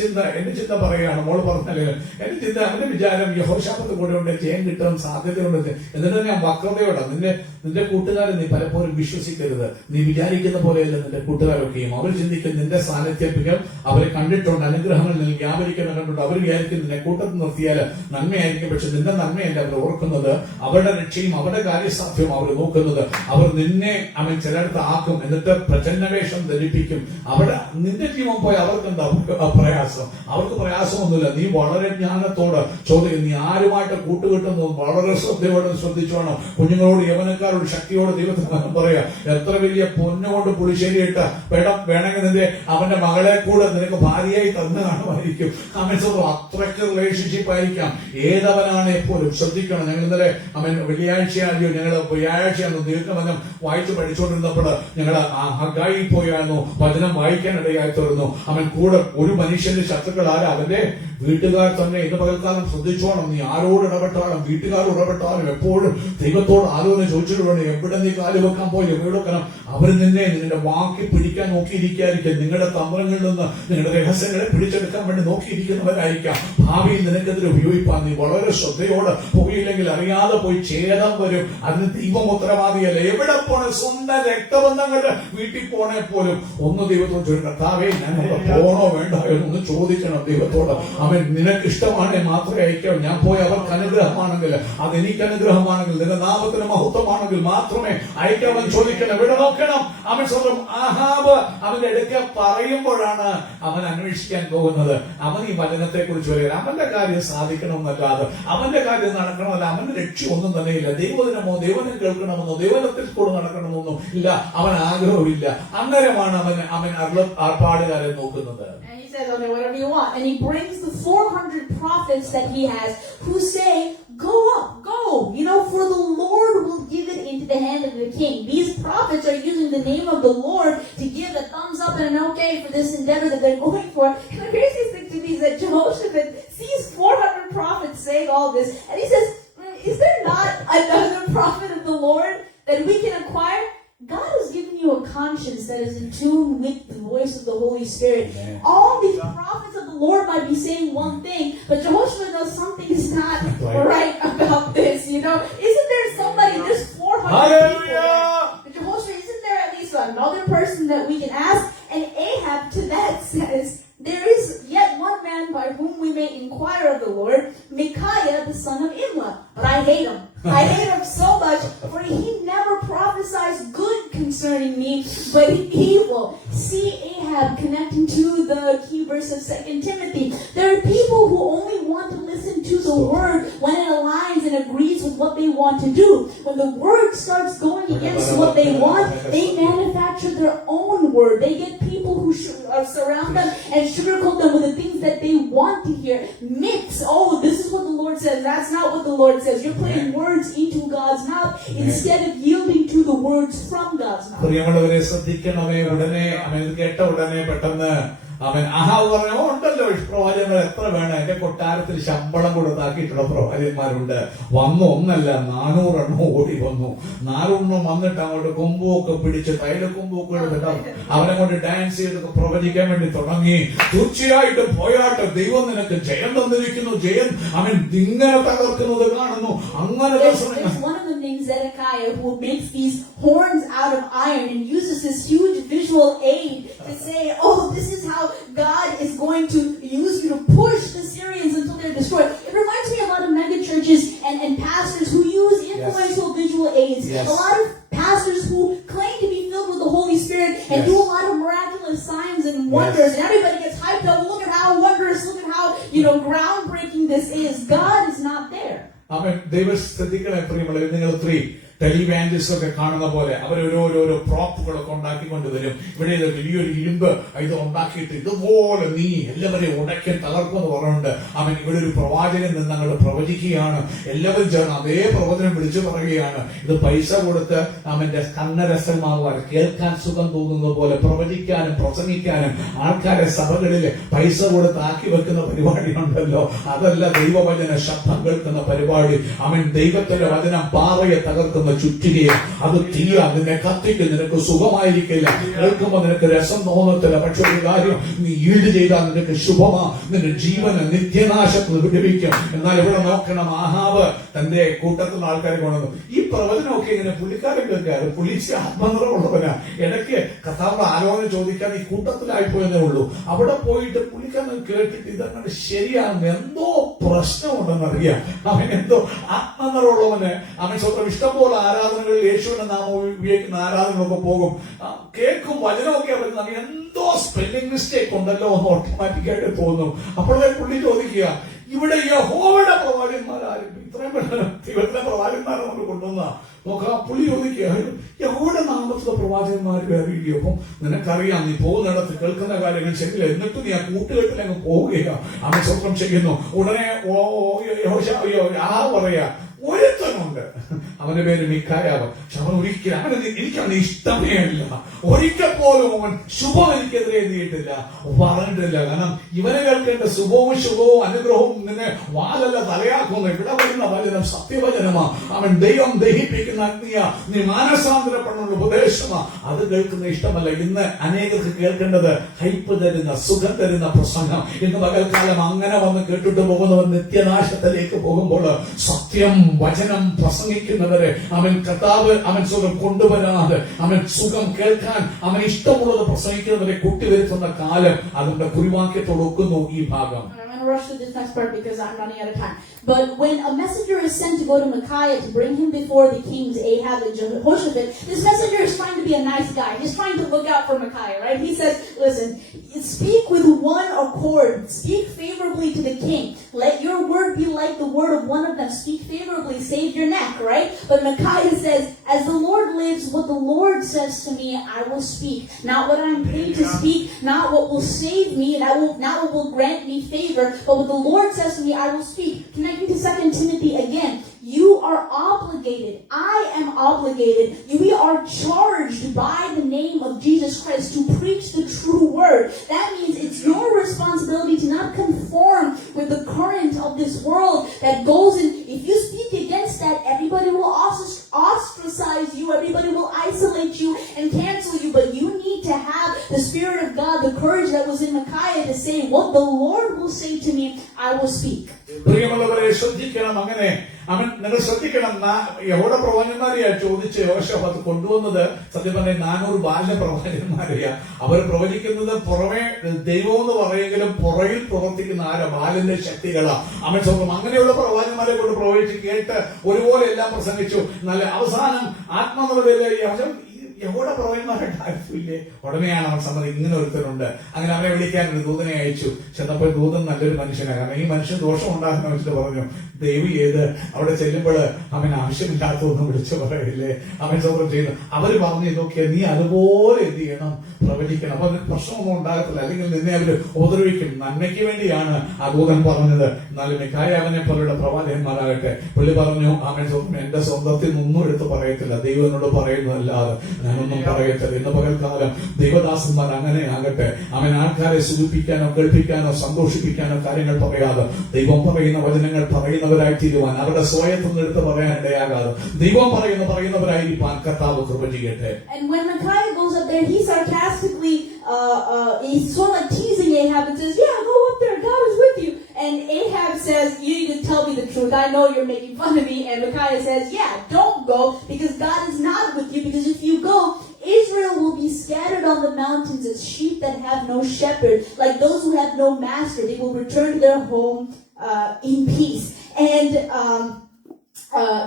ചിന്ത പറയുകയാണ്. മോള് പറഞ്ഞാല് എന്റെ ചിന്ത, അവന്റെ വിചാരം യഹോശാഫത്ത് കൂടെ ഉണ്ട്, ചെയ്യാൻ കിട്ടാൻ സാധ്യതയുണ്ട്. എന്നിട്ട് ഞാൻ വക്രതയോടെ നിന്റെ കൂട്ടുകാരെ നീ പലപ്പോഴും വിശ്വസിക്കരുത്. നീ വിചാരിക്കുന്ന പോലെയല്ല നിന്റെ കൂട്ടുകാരൊക്കെയും. അവർ ചിന്തിക്കും നിന്റെ സാന്നിധ്യത്തിൽ അവരെ കണ്ടിട്ടുണ്ട്, അനുഗ്രഹങ്ങൾ നിങ്ങൾ വ്യാപരിക്കുന്ന കണ്ടിട്ടുണ്ട്. അവർ വിചാരിക്കും നിന്നെ കൂട്ടത്തിൽ നിർത്തിയാൽ നന്മയായിരിക്കും. പക്ഷെ നിന്റെ നന്മയല്ല അവർ ഓർക്കുന്നത്, അവരുടെ രക്ഷയും അവരുടെ കാര്യസാധ്യവും അവർ നോക്കുന്നത്. അവർ നിന്നെ അവൻ ചിലടത്ത് ആക്കും, എന്നിട്ട് പ്രചന്നവേഷം ധരിപ്പിക്കും. അവിടെ നിന്റെ ജീവൻ പോയി അവർക്കെന്താ പ്രയാസം? അവർക്ക് പ്രയാസമൊന്നുമില്ല. നീ വളരെ ജ്ഞാനത്തോട് ചോദിക്കും. നീ ആരുമായിട്ട് കൂട്ടുകെട്ടുന്നത് വളരെ ശ്രദ്ധയോടെ ശ്രദ്ധിച്ചോണം. കുഞ്ഞുങ്ങളോട് യവനക്കാരോട് ശക്തിയോട് ദൈവത്തിന് പറയാ, എത്ര വലിയ പൊന്നുകൊണ്ട് പുളിശ്ശേരിയിട്ട് വേണമെങ്കിൽ നിന്റെ അവന്റെ മകളെ കൂടെ നിനക്ക് ഭാര്യയായി തന്നു കാണുമായിരിക്കും. അവൻ അത്രയ്ക്ക് റിലേഷൻഷിപ്പ് ആയിരിക്കാം. ഏതവനാണ് എപ്പോഴും ശ്രദ്ധിക്കണം. ഞങ്ങൾ ഇന്നലെ അവൻ വെള്ളിയാഴ്ചയായോ ഞങ്ങൾ വ്യാഴാഴ്ചയായിരുന്നു ദീർഘവനം വായിച്ചു പഠിച്ചുകൊണ്ടിരുന്നപ്പോൾ ഞങ്ങൾ ഹഗായി പോയായിരുന്നു വചനം വായിക്കാനിടയായി തീർന്നു. അവൻ കൂടെ ഒരു മനുഷ്യന്റെ ശത്രുക്കൾ ആരാ? അവന്റെ വീട്ടുകാർ തന്നെ. ഇന്ന് പകൽക്കാലം ശ്രദ്ധിച്ചോണം. നീ ആരോട് ഇടപെട്ടാലും വീട്ടുകാരോട് ഇടപെട്ടാലും എപ്പോഴും ദൈവത്തോട് ആലോചന ചോദിച്ചിട്ട് വേണം. എവിടെ നീ കാല് വെക്കാൻ പോയി എവിടെ വെക്കണം? അവർ നിന്റെ വാക്കി പിടിക്കാൻ നോക്കിയിരിക്കാതിരിക്കും. നിങ്ങളുടെ തന്ത്രങ്ങളിൽ നിന്ന് നിങ്ങളുടെ രഹസ്യങ്ങളെ പിടിച്ചെടുക്കാൻ വേണ്ടി നോക്കിയിരിക്കുന്നവരായിരിക്കാം. ഭാവിയിൽ നിനക്കെതിരെ ഉപയോഗിപ്പാൻ നീ വളരെ ശ്രദ്ധയോടെ പോയില്ലെങ്കിൽ അറിയാതെ പോയി ഛേദം വരും. അതിന് ദൈവം ഉത്തരവാദിയല്ല. എവിടെ പോണേ? സ്വന്തം രക്തബന്ധങ്ങളുടെ വീട്ടിൽ പോണേ പോലും ഒന്ന് ദൈവത്തോട് ചോദിക്കും, കർത്താവേ ഞാൻ പോണോ വേണ്ടോ എന്നൊന്ന് ചോദിക്കണം ദൈവത്തോട്. അവൻ നിനക്ക് ഇഷ്ടമാണെങ്കിൽ മാത്രമേ അയക്കാവൂ. ഞാൻ പോയി അവർക്ക് അനുഗ്രഹമാണെങ്കിൽ, അതെനിക്ക് അനുഗ്രഹമാണെങ്കിൽ, നിന്റെ നാമത്തിന് മഹത്വമാണെങ്കിൽ മാത്രമേ അയക്കാവൻ ചോദിക്കണം. എവിടെ നോക്കണം? അവൻ സ്വന്തം ആഹാബ് അവന്റെ അടുക്ക പറയുമ്പോഴാണ് അവൻ അന്വേഷിക്കാൻ പോകുന്നത്. അവൻ ഈ വചനത്തെ കുറിച്ച് വരിക. അവന്റെ കാര്യം സാധിക്കണമെന്നല്ലാതെ അവന്റെ കാര്യം നടക്കണമല്ല. അവന്റെ ലക്ഷ്യം ഒന്നും തന്നെയില്ല. ദൈവദിനമോ ദൈവനം കേൾക്കണമെന്നോ ദൈവത്തിൽ കൂടെ നടക്കണമെന്നോ ഇല്ല. അവൻ ആഗ്രഹമില്ല. അന്നേരമാണ് അവൻ ആർപ്പാടുകാരെ നോക്കുന്നത്. And he says, okay, whatever you want. And he brings the 400 prophets that he has who say, go up, go. For the Lord will give it into the hand of the king. These prophets are using the name of the Lord to give a thumbs up and an okay for this endeavor that they're going for. And the craziest thing to me is that Jehoshaphat sees 400 prophets saying all this. And he says, is there not another prophet of the Lord that we can acquire? God has given you a conscience that is in tune with the voice of the Holy Spirit. Amen. All these prophets of the Lord might be saying one thing, but Jehoshaphat knows something is not right about this. Isn't there somebody? There's 400 people. But Jehoshaphat, isn't there at least another person that we can ask? And Ahab to that says, there is yet one man by whom we may inquire of the Lord, Micaiah the son of Imlah. But I hate him. I hate him so much, for he never prophesies good concerning me, but evil. See Ahab connecting to the key verse of 2 Timothy. There are people who only want to listen to the word when it aligns and agrees with what they want to do. When the word starts going against what they want, they manufacture their own word. They get people who surround them and sugarcoat them with the things that they want to hear. Mix. Oh, this is what the Lord says. That's not what the Lord says. You're putting words into God's mouth instead of yielding to the words from God's mouth. പ്രിയമുള്ളവരെ ശ്രദ്ധിക്കണമേ. ഉടനെ അവൻ കേട്ട ഉടനെ പെട്ടെന്ന് അവൻ ആഹാവ് പറഞ്ഞു, ഉണ്ടല്ലോ പ്രവാചകന്മാർ എത്ര വേണം? എന്റെ കൊട്ടാരത്തിൽ ശമ്പളം കൊടുത്താക്കിയിട്ടുള്ള പ്രവാചകന്മാരുണ്ട്. വന്നു ഒന്നല്ല 400 എണ്ണം ഓടി വന്നു. 400 വന്നിട്ട് അങ്ങോട്ട് കൊമ്പുമൊക്കെ പിടിച്ച് തൈലക്കൊമ്പൊക്കെ എടുത്തിട്ട് അവനെ കൊണ്ട് ഡാൻസ് ചെയ്തൊക്കെ പ്രവചിക്കാൻ വേണ്ടി തുടങ്ങി. തീർച്ചയായിട്ടും പോയാട്ട് ദൈവം നിനക്ക് ജയം തന്നിരിക്കുന്നു. ജയം അവൻ ഇങ്ങനെ തകർക്കുന്നത് കാണുന്നു. അങ്ങനെ Zedekiah, who makes these horns out of iron and uses this huge visual aid to say, oh, this is how God is going to use you to push the Syrians until they're destroyed. It reminds me a lot of mega churches and pastors who use influential visual aids. A lot of pastors who claim to be filled with the Holy Spirit and do a lot of miraculous signs and wonders. And everybody gets hyped up. Look at how wondrous, look at how, groundbreaking this is. God is not there. അവൻ ദൈവം ശ്രദ്ധിക്കണേ പ്രിയമുള്ളവരെ. നിങ്ങൾ ടെലിവാഞ്ചസ് ഒക്കെ കാണുന്ന പോലെ അവർ ഓരോരോ പ്രോപ്പുകളൊക്കെ ഉണ്ടാക്കിക്കൊണ്ടുവരും. ഇവിടെ വലിയൊരു ഇരുമ്പ് ഇത് ഉണ്ടാക്കിയിട്ട് ഇതുപോലെ നീ എല്ലാവരെയും ഉടയ്ക്കാൻ തകർക്കുമെന്ന് പറഞ്ഞുകൊണ്ട് അവൻ ഇവിടെ ഒരു പ്രവാചകൻ നിന്ന് അങ്ങോട്ട് പ്രവചിക്കുകയാണ്. എല്ലാവരും ചേർന്ന് അതേ പ്രവചനം വിളിച്ചു പറയുകയാണ്. ഇത് പൈസ കൊടുത്ത് അവന്റെ കണ്ണരസന്മാർ കേൾക്കാൻ സുഖം തോന്നുന്നത് പോലെ പ്രവചിക്കാനും പ്രസംഗിക്കാനും ആൾക്കാരെ സഭകളിൽ പൈസ കൊടുത്ത് ആക്കി വെക്കുന്ന പരിപാടി ഉണ്ടല്ലോ. അതല്ല ദൈവവചന ശബ്ദം കേൾക്കുന്ന പരിപാടി. അവൻ ദൈവത്തിന്റെ വചനം പാറയെ തകർക്കുന്ന വന്ന് ചുറ്റുകയും അത് തീയ നിന്നെ കത്തിക്കും, നിനക്ക് സുഖമായിരിക്കില്ല, കേൾക്കുമ്പോൾ നിനക്ക് രസം തോന്നത്തില്ല. പക്ഷെ ഒരു കാര്യം, നീ ഈട് ചെയ്താൽ നിനക്ക് ശുഭമാ, നിന്റെ ജീവന് നിത്യനാശത്തിൽ വിടുവിക്കും. എന്നാൽ ഇവിടെ നോക്കണം, ആഹാബ് തന്റെ കൂട്ടത്തിലുള്ള ആൾക്കാരെ കൊണ്ടുവന്നു. ഈ പ്രവചനമൊക്കെ ഇങ്ങനെ പുള്ളിക്കാരൻ കേൾക്കാറ്, പുള്ളിച്ച് ആത്മനിറവുള്ളവനാ. ഇടയ്ക്ക് കർത്താവിന്റെ ആലോചന ചോദിക്കാൻ ഈ കൂട്ടത്തിലായിപ്പോയെന്നേ ഉള്ളൂ. അവിടെ പോയിട്ട് പുള്ളിക്കാരൻ കേട്ടിട്ട് ഇതങ്ങനെ ശരിയാണ്, എന്തോ പ്രശ്നമുണ്ടെന്നറിയാം. അവൻ എന്തോ ആത്മനിറവുള്ളവന്, അവൻ സ്വന്തം ഇഷ്ടംപോലെ ആരാധനകളിൽ യേശുവിന്റെ നാമം ഉപയോഗിക്കുന്ന ആരാധനകളൊക്കെ പോകും, കേൾക്കും, വചനമൊക്കെ വരുന്നത്, അവൻ എന്തോ സ്പെല്ലിംഗ് മിസ്റ്റേക്ക് ഉണ്ടല്ലോ എന്ന് ഓട്ടോമാറ്റിക്കായിട്ട് തോന്നും. അപ്പോഴേ പുള്ളി ചോദിക്കുക, ഇവിടെ യഹോവയുടെ പ്രവാചകന്മാരും ഇത്രയും ദൈവത്തിന്റെ പ്രവാചകന്മാരെ നമ്മൾ കൊണ്ടുവന്ന നോക്കാം. പുള്ളി ചോദിക്കുക, യഹോവയുടെ നാമത്തിലെ പ്രവാചകന്മാർ വേറെ ഇല്ലയോ? അപ്പം നിനക്കറിയാം, നീ പോകുന്നിടത്ത് കേൾക്കുന്ന കാര്യങ്ങൾ ശരിയില്ല, എന്നിട്ട് നീ ആ കൂട്ടുകെട്ടിൽ അങ്ങ് പോവുകയാ. അവൻ സ്വന്തം ചെയ്യുന്നു. ഉടനെ പറയാ, ഒരുത്തനുണ്ട്, അവന്റെ പേര് മിഖായാവ്. പക്ഷെ അവൻ ഒരിക്കലും എനിക്കവന് ഇഷ്ടമേ അല്ല, ഒരിക്കൽ പോലും അവൻ ശുഭം എനിക്കെതിരെ എഴുതിയിട്ടില്ല, പറഞ്ഞിട്ടില്ല. കാരണം ഇവനെ കേൾക്കേണ്ട ശുഭവും ശുഭവും അനുഗ്രഹവും നിന്നെ വാലല്ല തലയാക്കുന്നു. ഇവിടെ വരുന്ന വചനം സത്യവചനമാ. അവൻ ദൈവം ദഹിപ്പിക്കുന്ന അഗ്നിയാ, നീ മാനസാന്തരപ്പെടുന്ന ഉപദേശമാ. അത് കേൾക്കുന്ന ഇഷ്ടമല്ല. ഇന്ന് അനേകർക്ക് കേൾക്കേണ്ടത് ഹൈപ്പ് തരുന്ന, സുഖം തരുന്ന പ്രസംഗം. ഇന്ന് പകൽക്കാലം അങ്ങനെ വന്ന് കേട്ടിട്ട് പോകുന്നവൻ നിത്യനാശത്തിലേക്ക് പോകുമ്പോൾ സത്യം വചനം പ്രസംഗിക്കുന്നവരെ അവൻ കർത്താവ് അവൻ സുഖം കൊണ്ടുവരാതെ, അവൻ സുഖം കേൾക്കാൻ അവൻ ഇഷ്ടമുള്ളത് പ്രസംഗിക്കുന്നവരെ കൂട്ടിവരുത്തുന്ന കാലം അതിന്റെ കുറിവാക്യത്തോട് ഒക്കുന്നു ഈ ഭാഗം. I'm going to rush through this next part because I'm running out of time. But when a messenger is sent to go to Micaiah to bring him before the kings Ahab and Jehoshaphat, this messenger is trying to be a nice guy. He's trying to look out for Micaiah, right? He says, listen, speak with one accord. Speak favorably to the king. Let your word be like the word of one of them. Speak favorably. Save your neck, right? But Micaiah says, as the Lord lives, what the Lord says to me, I will speak. Not what I'm paid to speak, not what will save me, not what will grant me favor, but what the Lord says to me, I will speak. Connecting to 2 Timothy again, you are obligated. I am obligated. We are charged by the name of Jesus Christ to preach the true word. That means it's your responsibility to not conform with the current of this world that goes in. If you speak against that, everybody will ostracize you. Everybody will isolate you and cancel you. But you need to have the Spirit of God, the courage that was in Micaiah to say, what the Lord will say to me, I will speak. പ്രിയമുള്ളവരെ ശ്രദ്ധിക്കണം. അങ്ങനെ അവൻ നിങ്ങൾ ശ്രദ്ധിക്കണം, യഹോവയുടെ പ്രവാചകന്മാരെയാ ചോദിച്ച് യോശഫാത്ത് കൊണ്ടുവന്നത്. സത്യം പറഞ്ഞ 400 ബാല്യ പ്രവാചകന്മാരെയാ. അവർ പ്രവചിക്കുന്നത് പുറമെ ദൈവം എന്ന് പറയുമെങ്കിലും പുറകിൽ പ്രവർത്തിക്കുന്ന ആരാ? ബാലന്റെ ശക്തികളാ. അവൻ സ്വന്തം അങ്ങനെയുള്ള പ്രവാചകന്മാരെ കൊണ്ട് പ്രവചിച്ച് കേട്ട് ഒരുപോലെ എല്ലാം പ്രസംഗിച്ചു. നല്ല അവസാനം ആത്മനിർഭരയിലെ യഹോവയുടെ പ്രവാചകന്മാരുടെ ആരുമില്ലേ? ഉടനെയാണ് അവൻ സമ്മതി, ഇങ്ങനെ ഒരുത്തനുണ്ട്. അങ്ങനെ അവനെ വിളിക്കാൻ ഒരു ദൂതനെ അയച്ചു. ചെന്നപ്പോൾ ദൂതൻ നല്ലൊരു മനുഷ്യനാണ്. കാരണം ഈ മനുഷ്യൻ ദോഷം ഉണ്ടാക്കുന്ന വെച്ചിട്ട് പറഞ്ഞു, ദൈവം ഏത് അവിടെ ചെല്ലുമ്പോൾ അവൻ ആവശ്യമില്ലാത്തതൊന്നും വിളിച്ചു പറയില്ലേ, അവൻ സ്വന്തം ചെയ്യുന്നു. അവര് പറഞ്ഞു, ഇതൊക്കെ നീ അതുപോലെ എന്ത് ചെയ്യണം, പ്രവചിക്കണം. അപ്പൊ അതിന് പ്രശ്നമൊന്നും ഉണ്ടാകത്തില്ല, അല്ലെങ്കിൽ നിന്നെ അവര് ഉപദ്രവിക്കും. നന്മയ്ക്ക് വേണ്ടിയാണ് ആ ദൂതൻ പറഞ്ഞത്. എന്നാലും മിഖായാവിനെ പോലുള്ള പ്രവാചകന്മാരാകട്ടെ, പുള്ളി പറഞ്ഞു, അവൻ സ്വന്തം എന്റെ സ്വന്തത്തിൽ നിന്നും എടുത്ത് പറയത്തില്ല, ദൈവം എന്നോട് പറയുന്നതല്ലാതെ ഞാനൊന്നും പറയത്തില്ല. ഇന്ന് പകൽക്കാലം ദൈവദാസന്മാർ അങ്ങനെ ആകട്ടെ. അവൻ ആൾക്കാരെ സൂചിപ്പിക്കാനോ കേൾപ്പിക്കാനോ സന്തോഷിപ്പിക്കാനോ കാര്യങ്ങൾ പറയാതെ ദൈവം പറയുന്ന വചനങ്ങൾ പറയുന്നവരായി തീരുവാൻ, അവരുടെ സ്വയത്തൊന്നും എടുത്ത് പറയാൻ ഇടയാകാതെ ദൈവം പറയുന്നവരായിരിക്കാൻ കർത്താവ് കൃപ ചെയ്യട്ടെ. And when Micaiah goes up there, he sarcastically he's sort of like teasing Ahab and says, yeah, go up there, God is with you. And Ahab says, you need to tell me the truth, I know you're making fun of me. And Micaiah says, yeah, don't go, because God is not with you, because if you go, Israel will be scattered on the mountains as sheep that have no shepherd, like those who have no master. They will return to their home in peace. And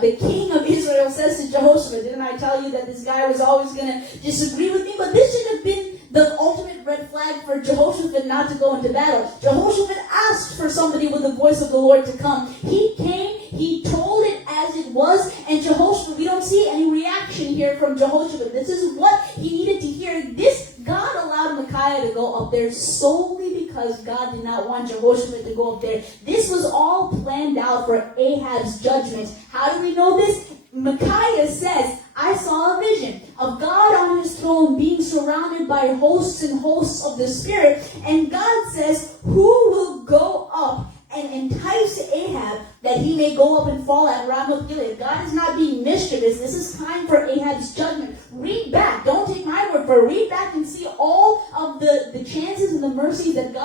the king of Israel says to Jehoshaphat, didn't I tell you that this guy was always going to disagree with me? But this should have been the ultimate red flag for Jehoshaphat not to go into battle. Jehoshaphat asked for somebody with the voice of the Lord to come. He came, he told it as it was, and Jehoshaphat, we don't see any reaction here from Jehoshaphat. This is what he needed to hear. This, God allowed Micaiah to go up there solely because God did not want Jehoshaphat to go up there. This was all planned out for Ahab's judgment. How do we know this? Micaiah says, I saw a vision of God on his throne being surrounded by hosts and hosts of the Spirit. And God says, who will go up and entice Ahab that he may go up and fall at Ramoth Gilead? God is not being mischievous. This is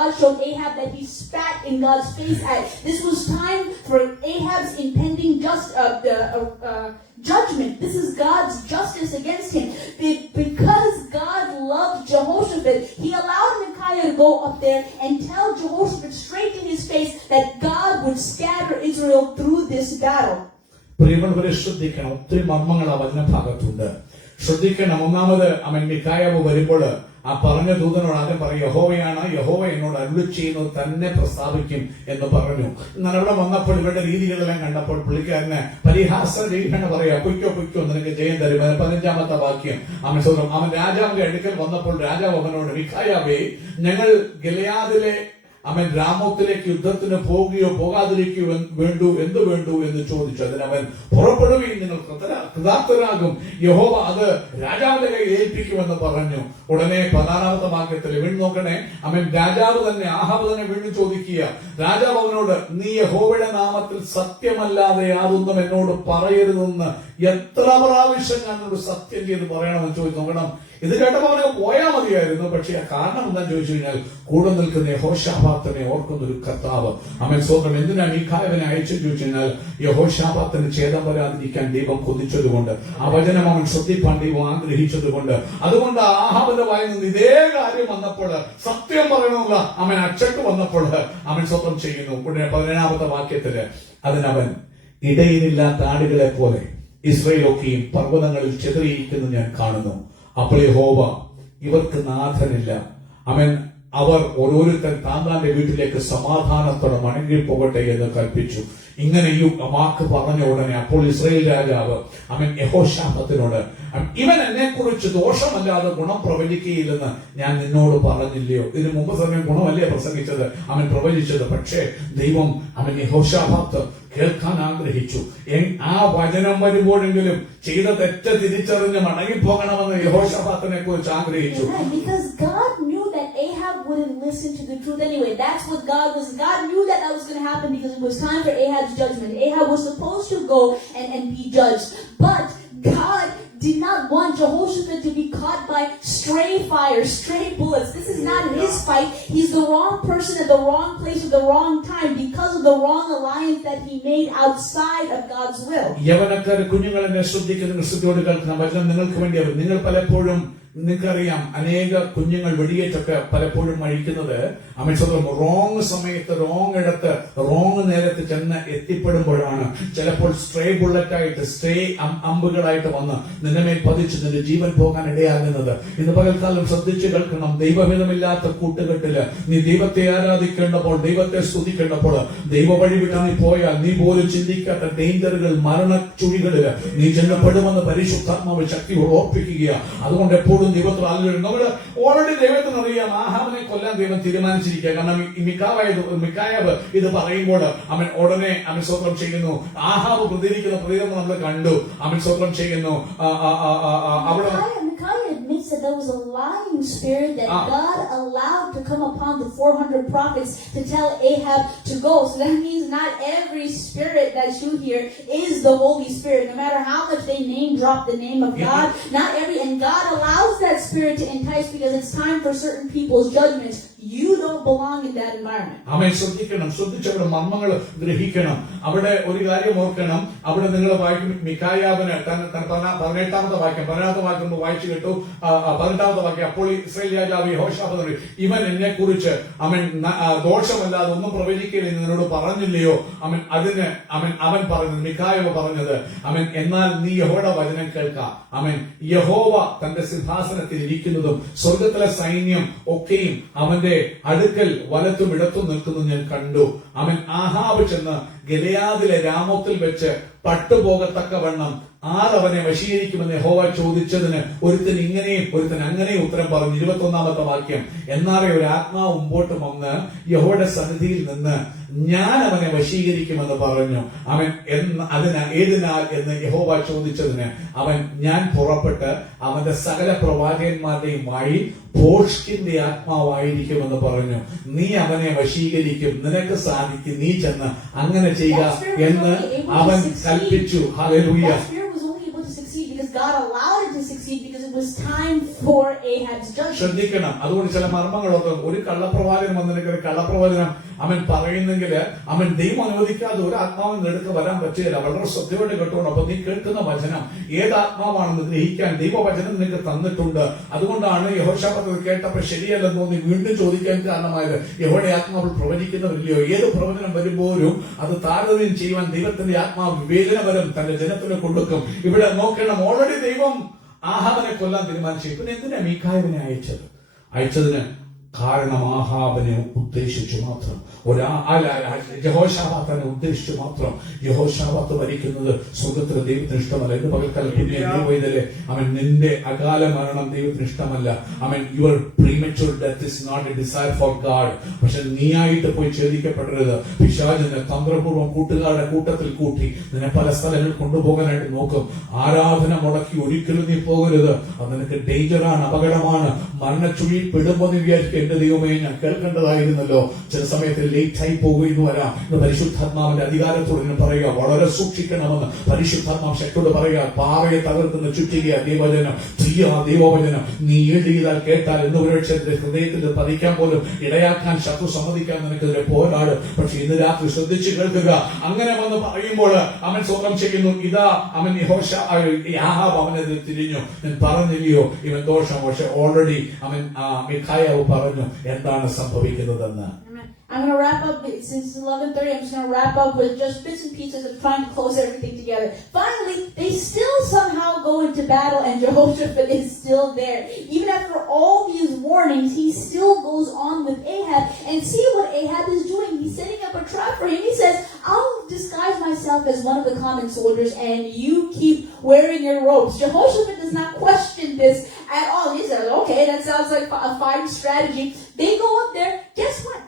God showed Ahab that he spat in God's face at. This was time for Ahab's impending judgment. This is God's justice against him. Because God loved Jehoshaphat, he allowed Micaiah to go up there and tell Jehoshaphat straight in his face that God would scatter Israel through this battle. പ്രിയമുള്ളവരെ ശ്രദ്ധിക്കണം, ഒത്തിരി മർമ്മങ്ങൾ ആ വചനഭാഗത്തുണ്ട്. ശ്രദ്ധിക്കണം. ഒന്നാമത് മിക്കായാവ് വരുമ്പോൾ ആ പറഞ്ഞ ദൂതനോട് ആദ്യം പറയും, യഹോവയാണ്, യഹോവ എന്നോട് അരുളി ചെയ്യുന്നത് തന്നെ പ്രസ്താവിക്കും എന്ന് പറഞ്ഞു. എന്നാൽ അവിടെ വന്നപ്പോൾ ഇവരുടെ രീതികളെല്ലാം കണ്ടപ്പോൾ പുള്ളിക്കാരന് പരിഹാസ രേഖണ പറയാ, പൊയ്ക്കോ നിനക്ക് ജയം തരും. 15-ാമത്തെ വാക്യം. അവൻ രാജാവിന്റെ അടുക്കൽ വന്നപ്പോൾ രാജാവ് അവനോട്, മിഖായാവേ, ഞങ്ങൾ ഗിലെയാദിലെ രാമോത്തിലേക്ക് യുദ്ധത്തിന് പോകുകയോ പോകാതിരിക്കുകയോ എന്ത് വേണ്ടു എന്ന് ചോദിച്ചു. അതിനവൻ, പുറപ്പെടുകയും നിങ്ങൾ കൃതാർത്ഥരാകും, യഹോവ അത് രാജാവിന്റെ കയ്യിൽ ഏൽപ്പിക്കുമെന്ന് പറഞ്ഞു. ഉടനെ 16-ാമത്തെ വാക്യത്തിൽ വീണ്ടും നോക്കണേ, രാജാവ് തന്നെ, ആഹാബ് തന്നെ വീണ്ടും ചോദിക്കുക. രാജാവ് അവനോട്, നീ യഹോവയുടെ നാമത്തിൽ സത്യമല്ലാതെ യാതൊന്നും എന്നോട് പറയരുതെന്ന് എത്ര പ്രാവശ്യം ഞാനോട് സത്യം ചെയ്ത് പറയണമെന്ന് ചോദിച്ചു. നോക്കണം, ഇത് കേട്ടപ്പോൾ അവനെ പോയാൽ മതിയായിരുന്നു. പക്ഷെ ആ കാരണം എന്താണെന്ന് ചോദിച്ചു കഴിഞ്ഞാൽ, കൂടെ നിൽക്കുന്ന യഹോശാഫാത്തിനെ ഓർക്കുന്ന ഒരു കർത്താവ്. സ്വന്തം എന്തിനാണ് മീഖായവിനെ അയച്ചു ചോദിച്ചു കഴിഞ്ഞാൽ, യഹോശാഫാത്തിന് ഛേദം വരാതിരിക്കാൻ ദൈവം കൊതിച്ചതുകൊണ്ട്, ആ വചനം അവൻ ശ്രദ്ധിപ്പാൻ ദൈവം ആഗ്രഹിച്ചതുകൊണ്ട്, അതുകൊണ്ട് ആഹാബിന്റെ വായിൽ നിന്ന് ഇതേ കാര്യം വന്നപ്പോൾ, സത്യം പറയണമെന്നുള്ള അച്ചട്ട് വന്നപ്പോൾ സ്വന്തം ചെയ്യുന്നു. ഉടനെ 17-ാമത്തെ വാക്യത്തില്, അതിനവൻ, ഇടയിലില്ലാത്ത ആടുകളെ പോലെ ഇസ്രായേലൊക്കെയും പർവ്വതങ്ങളിൽ ചിതറിയിരിക്കുന്നു ഞാൻ കാണുന്നു. അപ്പോൾ യഹോവ, ഇവർക്ക് നാഥനില്ല. അവർ ഓരോരുത്തർ താന്താന്റെ വീട്ടിലേക്ക് സമാധാനത്തോടെ മടങ്ങി പോകട്ടെ എന്ന് കൽപ്പിച്ചു. ഇങ്ങനെ ഈ വാക്ക് പറഞ്ഞ ഉടനെ അപ്പോൾ ഇസ്രായേൽ രാജാവ് യഹോശാഫാത്തിനോട്, ഇവൻ എന്നെ കുറിച്ച് ദോഷമല്ലാതെ ഗുണം പ്രവചിക്കുകയില്ലെന്ന് ഞാൻ നിന്നോട് പറഞ്ഞില്ലയോ? ഇതിനു മുമ്പ് സമയം ഗുണമല്ലേ പ്രസംഗിച്ചത്, പ്രവചിച്ചത്. പക്ഷേ ദൈവം യഹോശാഫാത്ത് കേൾക്കാൻ ആഗ്രഹിച്ചു. ആ വചനം വരുമ്പോഴെങ്കിലും ചെയ്ത തെറ്റ് തിരിച്ചറിഞ്ഞ് മടങ്ങിപ്പോകണമെന്ന് യഹോശാഫാത്തിനെ കുറിച്ച് ആഗ്രഹിച്ചു. Because God knew that Ahab wouldn't listen to the truth anyway. That's what God knew that was going to happen, because it was time for Ahab's judgment. Ahab was supposed to go and be judged. But God did not want Jehoshaphat to be caught by stray fire, stray bullets. This is not his fight. He's the wrong person at the wrong place at the wrong time because of the wrong alliance that he made outside of God's will. യവനക്കാർ കുഞ്ഞുങ്ങളെ ശ്രദ്ധിക്കുന്ന ശ്രദ്ധയോട് കേൾക്കുന്ന വചനം നിങ്ങൾക്ക് വേണ്ടി. നിങ്ങൾ പലപ്പോഴും, നിങ്ങൾക്കറിയാം, അനേക കുഞ്ഞുങ്ങൾ വെടിയേറ്റൊക്കെ പലപ്പോഴും മരിക്കുന്നത് റോങ് സമയത്ത്, റോങ് ഇടത്ത്, റോങ് നേരത്ത് ചെന്ന് എത്തിപ്പെടുമ്പോഴാണ്. ചിലപ്പോൾ സ്ട്രേ ബുള്ളറ്റായിട്ട്, സ്ട്രേ അമ്പുകളായിട്ട് വന്ന് നിന്റെ മേൽ പതിച്ച് നിന്റെ ജീവൻ പോകാൻ ഇടയാകുന്നത്. ഇന്ന് പകൽക്കാലം ശ്രദ്ധിച്ചു കേൾക്കണം. ദൈവഹിതമില്ലാത്ത കൂട്ടുകെട്ടില് നീ ദൈവത്തെ ആരാധിക്കേണ്ടപ്പോൾ, ദൈവത്തെ സ്തുതിക്കേണ്ടപ്പോൾ, ദൈവ വഴി വിട്ട് നീ പോയാൽ നീ പോലും ചിന്തിക്കാത്ത ഡേഞ്ചറുകൾ, മരണച്ചുഴികളില് നീ ചെന്നപ്പെടുമെന്ന് പരിശുദ്ധാത്മാവ് ശക്തി ഓർപ്പിക്കുക. അതുകൊണ്ട് എപ്പോഴും ദൈവത്തിൽ ആലോചിക്കും. നമ്മള് ഓൾറെഡി ദൈവത്തിന് അറിയാം, ആഹാബിനെ കൊല്ലാൻ ദൈവം തീരുമാനിച്ചിരിക്കുക. കാരണം മിക്കായാവ് ഇത് പറയുമ്പോൾ ഉടനെ സ്വന്തം ചെയ്യുന്നു. ആഹാബ് പ്രതികരിക്കുന്ന പ്രതികരണം നമ്മൾ കണ്ടു. സ്വന്തം ചെയ്യുന്നു. അവിടെ Micaiah admits that there was a lying spirit that God allowed to come upon the 400 prophets to tell Ahab to go. So that means not every spirit that you hear is the Holy Spirit. No matter how much they name drop the name of God, and God allows that spirit to entice because it's time for certain people's judgments. You don't belong in that environment. ശ്രദ്ധിക്കണം, ശ്രദ്ധിച്ചവിടെ മർമ്മങ്ങൾ ഗ്രഹിക്കണം. അവിടെ ഒരു കാര്യം ഓർക്കണം. അവിടെ നിങ്ങൾ വായിക്കും, മിഖായാവിന് 18-ാമത്തെ വാക്യം വായിച്ചു കേട്ടു. 18-ാമത്തെ വാക്യം, അപ്പോൾ ഇസ്രായേൽ രാജാവ് യഹോശാഫാത്ത്, ഇവൻ എന്നെ കുറിച്ച് ദോഷമല്ലാതെ ഒന്നും പ്രവചിക്കില്ല നിന്നോട് പറഞ്ഞില്ലയോ? അതിന് അവൻ പറഞ്ഞത്, മിഖായാവ് പറഞ്ഞത്, എന്നാൽ നീ യഹോവയുടെ വചനം കേൾക്കാം. യഹോവ തന്റെ സിംഹാസനത്തിൽ ഇരിക്കുന്നതും സ്വർഗത്തിലെ സൈന്യം ഒക്കെയും അവന്റെ അടുക്കൽ വലത്തും ഇടത്തും നിൽക്കുന്നു ഞാൻ കണ്ടു. ആഹാബ് ചെന്ന് ഗിലെയാദിലെ രാമോത്തിൽ വെച്ച് പട്ടുപോകത്തക്കവണ്ണം ആരവനെ വശീകരിക്കുമെന്ന് യഹോവ ചോദിച്ചതിന് ഒരുത്തൻ ഇങ്ങനെയും ഒരുത്തൻ അങ്ങനെയും ഉത്തരം പറഞ്ഞു. 21-ാമത്തെ വാക്യം, എന്നാറേ ഒരു ആത്മാവ് മുമ്പോട്ട് വന്ന് യഹോവയുടെ സന്നിധിയിൽ നിന്ന് ഞാൻ അവനെ വശീകരിക്കുമെന്ന് പറഞ്ഞു. ഏതിനാൽ എന്ന് യഹോവ ചോദിച്ചതിന് ഞാൻ പുറപ്പെട്ട് അവന്റെ സകല പ്രവാചകന്മാരുടെയും വായിൽ ഭോഷ്കിന്റെ ആത്മാവായിരിക്കുമെന്ന് പറഞ്ഞു. നീ അവനെ വശീകരിക്കും, നിനക്ക് സാധിക്കും, നീ ചെന്ന് അങ്ങനെ ചെയ്യുക എന്ന് അവൻ കൽപ്പിച്ചു. Hallelujah. God allowed it to succeed because it was time for Ahab's judgment. ശ്രദ്ധിക്കണം. അതുകൊണ്ട് ചില മർമ്മങ്ങളൊക്കെ ഒരു കള്ളപ്രവാചകൻ വന്നിട്ട് ഒരു കള്ളപ്രവചനം അവൻ പറയുന്നെങ്കിൽ അവൻ ദൈവം അനുവദിക്കാതെ ഒരു ആത്മാവിന് എടുത്ത് വരാൻ പറ്റുകയില്ല. വളരെ ശ്രദ്ധയോടെ കേട്ടോണം. അപ്പൊ നീ കേൾക്കുന്ന വചനം ഏത് ആത്മാവാണെന്ന് ഗ്രഹിക്കാൻ ദൈവവചനം നിനക്ക് തന്നിട്ടുണ്ട്. അതുകൊണ്ടാണ് യഹോശാഫാത്ത് കേട്ടപ്പോ ശരിയല്ലെന്ന് തോന്നി വീണ്ടും ചോദിക്കാൻ കാരണമായത്. യഹോവയുടെ ആത്മാവ് പ്രവചിക്കുന്നവരില്ലയോ? ഏത് പ്രവചനം വരുമ്പോഴും അത് താരതമ്യം ചെയ്യുവാൻ ദൈവത്തിന്റെ ആത്മാവ് വിവേചനപരം തന്റെ ജനത്തിന് കൊടുക്കും. ഇവിടെ നോക്കണം, ഓൾറെഡി ദൈവം ആഹാബിനെ കൊല്ലാൻ തീരുമാനിച്ചു. പിന്നെ എന്തിനാ മീഖായിനെ അയച്ചതിന് കാരണം ആഹാബിനെ ഉദ്ദേശിച്ചു മാത്രം. യഹോശാഫാത്തിനെ ഉദ്ദേശിച്ചു മാത്രം. യഹോശാഫാത്ത് ഭരിക്കുന്നത് സ്വർഗ്ഗത്തിലെ ദൈവത്തിന് ഇഷ്ടമല്ല. ഇന്ന് പകൽക്കാലം പിന്നെ പോയതല്ലേ അവൻ നിന്റെ അകാല മരണം ദൈവത്തിന് ഇഷ്ടമല്ല. അവൻ your premature death is not a desire for God. പക്ഷെ നീയായിട്ട് പോയി ഛേദിക്കപ്പെടരുത്. പിശാചിനെ തന്ത്രപൂർവ്വം കൂട്ടുകാരുടെ കൂട്ടത്തിൽ കൂട്ടി നിന്നെ പല സ്ഥലങ്ങളിൽ കൊണ്ടുപോകാനായിട്ട് നോക്കും. ആരാധന മുടക്കി ഒരിക്കലും നീ പോകരുത്. അത് നിനക്ക് ഡേഞ്ചറാണ്, അപകടമാണ്. മരണച്ചുഴിയിൽ പെടുമ്പോൾ നീ വിചാരിക്കും എന്റെ ദൈവമേ ഞാൻ കേൾക്കേണ്ടതായിരുന്നല്ലോ. ചില സമയത്ത് ലേറ്റ് ആയി പോകുന്നു വരാം. ഇന്ന് പരിശുദ്ധാത്മാവിന്റെ അധികാരത്തോട് ഞാൻ പറയുക, വളരെ സൂക്ഷിക്കണമെന്ന് പരിശുദ്ധാത്മാവ് ശക്തിയോട് പറയുക. പാറയെ തകർക്കുന്ന ചുറ്റിക ദൈവവചനം, ദൈവവചനം നീ ചെയ്താൽ കേട്ടാൽ എന്ന് ഒരുപക്ഷെ ഹൃദയത്തിൽ പതിക്കാൻ പോലും ഇടയാക്കാൻ ശത്രു സമ്മതിക്കാൻ നിനക്കെതിരെ പോരാടും. പക്ഷെ ഇന്ന് രാത്രി ശ്രദ്ധിച്ചു കേൾക്കുക. അങ്ങനെ വന്ന് പറയുമ്പോൾ അവൻ സ്വന്തം ചെയ്യുന്നു. ഇതാ അവൻ ആഹാബ് അവനെതിരെ തിരിഞ്ഞു. ഞാൻ പറഞ്ഞില്ലയോ ഇവൻ ദോഷം? പക്ഷെ ഓൾറെഡി അവൻ മിഖായാവ് പറഞ്ഞു എന്താണ് സംഭവിക്കുന്നതെന്ന്. I'm going to wrap up, since it's 11:30, I'm just going to wrap up with just bits and pieces of trying to close everything together. Finally, they still somehow go into battle and Jehoshaphat is still there. Even after all these warnings, he still goes on with Ahab. And see what Ahab is doing. He's setting up a trap for him. He says, I'll disguise myself as one of the common soldiers and you keep wearing your robes. Jehoshaphat does not question this at all. He says, okay, that sounds like a fine strategy. They go up there. Guess what?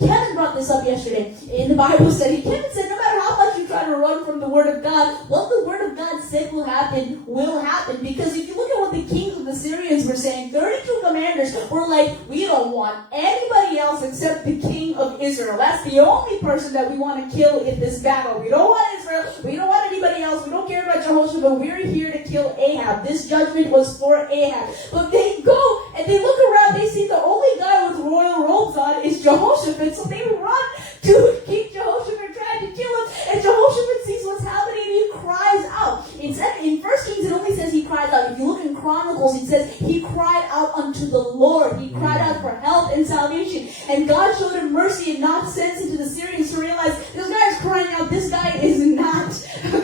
Kevin brought this up yesterday in the Bible study. Kevin said, no matter how much you try to run from the Word of God, what the Word of God said will happen. Because if you look at what the kings of the Syrians were saying, 32 commanders were like, we don't want anybody else except the king of Israel. That's the only person that we want to kill in this battle. We don't want Israel. We don't want anybody else. We don't care about Jehoshaphat. We're here to kill Ahab. This judgment was for Ahab. But they go and they look around. They see the only guy with royal robes on is Jehoshaphat. So they run to King Jehoshaphat, trying to kill him. And Jehoshaphat sees what's happening and he cries out. In 1 Kings it only says he cried out. If you look in Chronicles, it says he cried out unto the Lord. He cried out for help and salvation. And God showed him mercy and not sense into the Syrians to realize this guy is crying out. This guy is not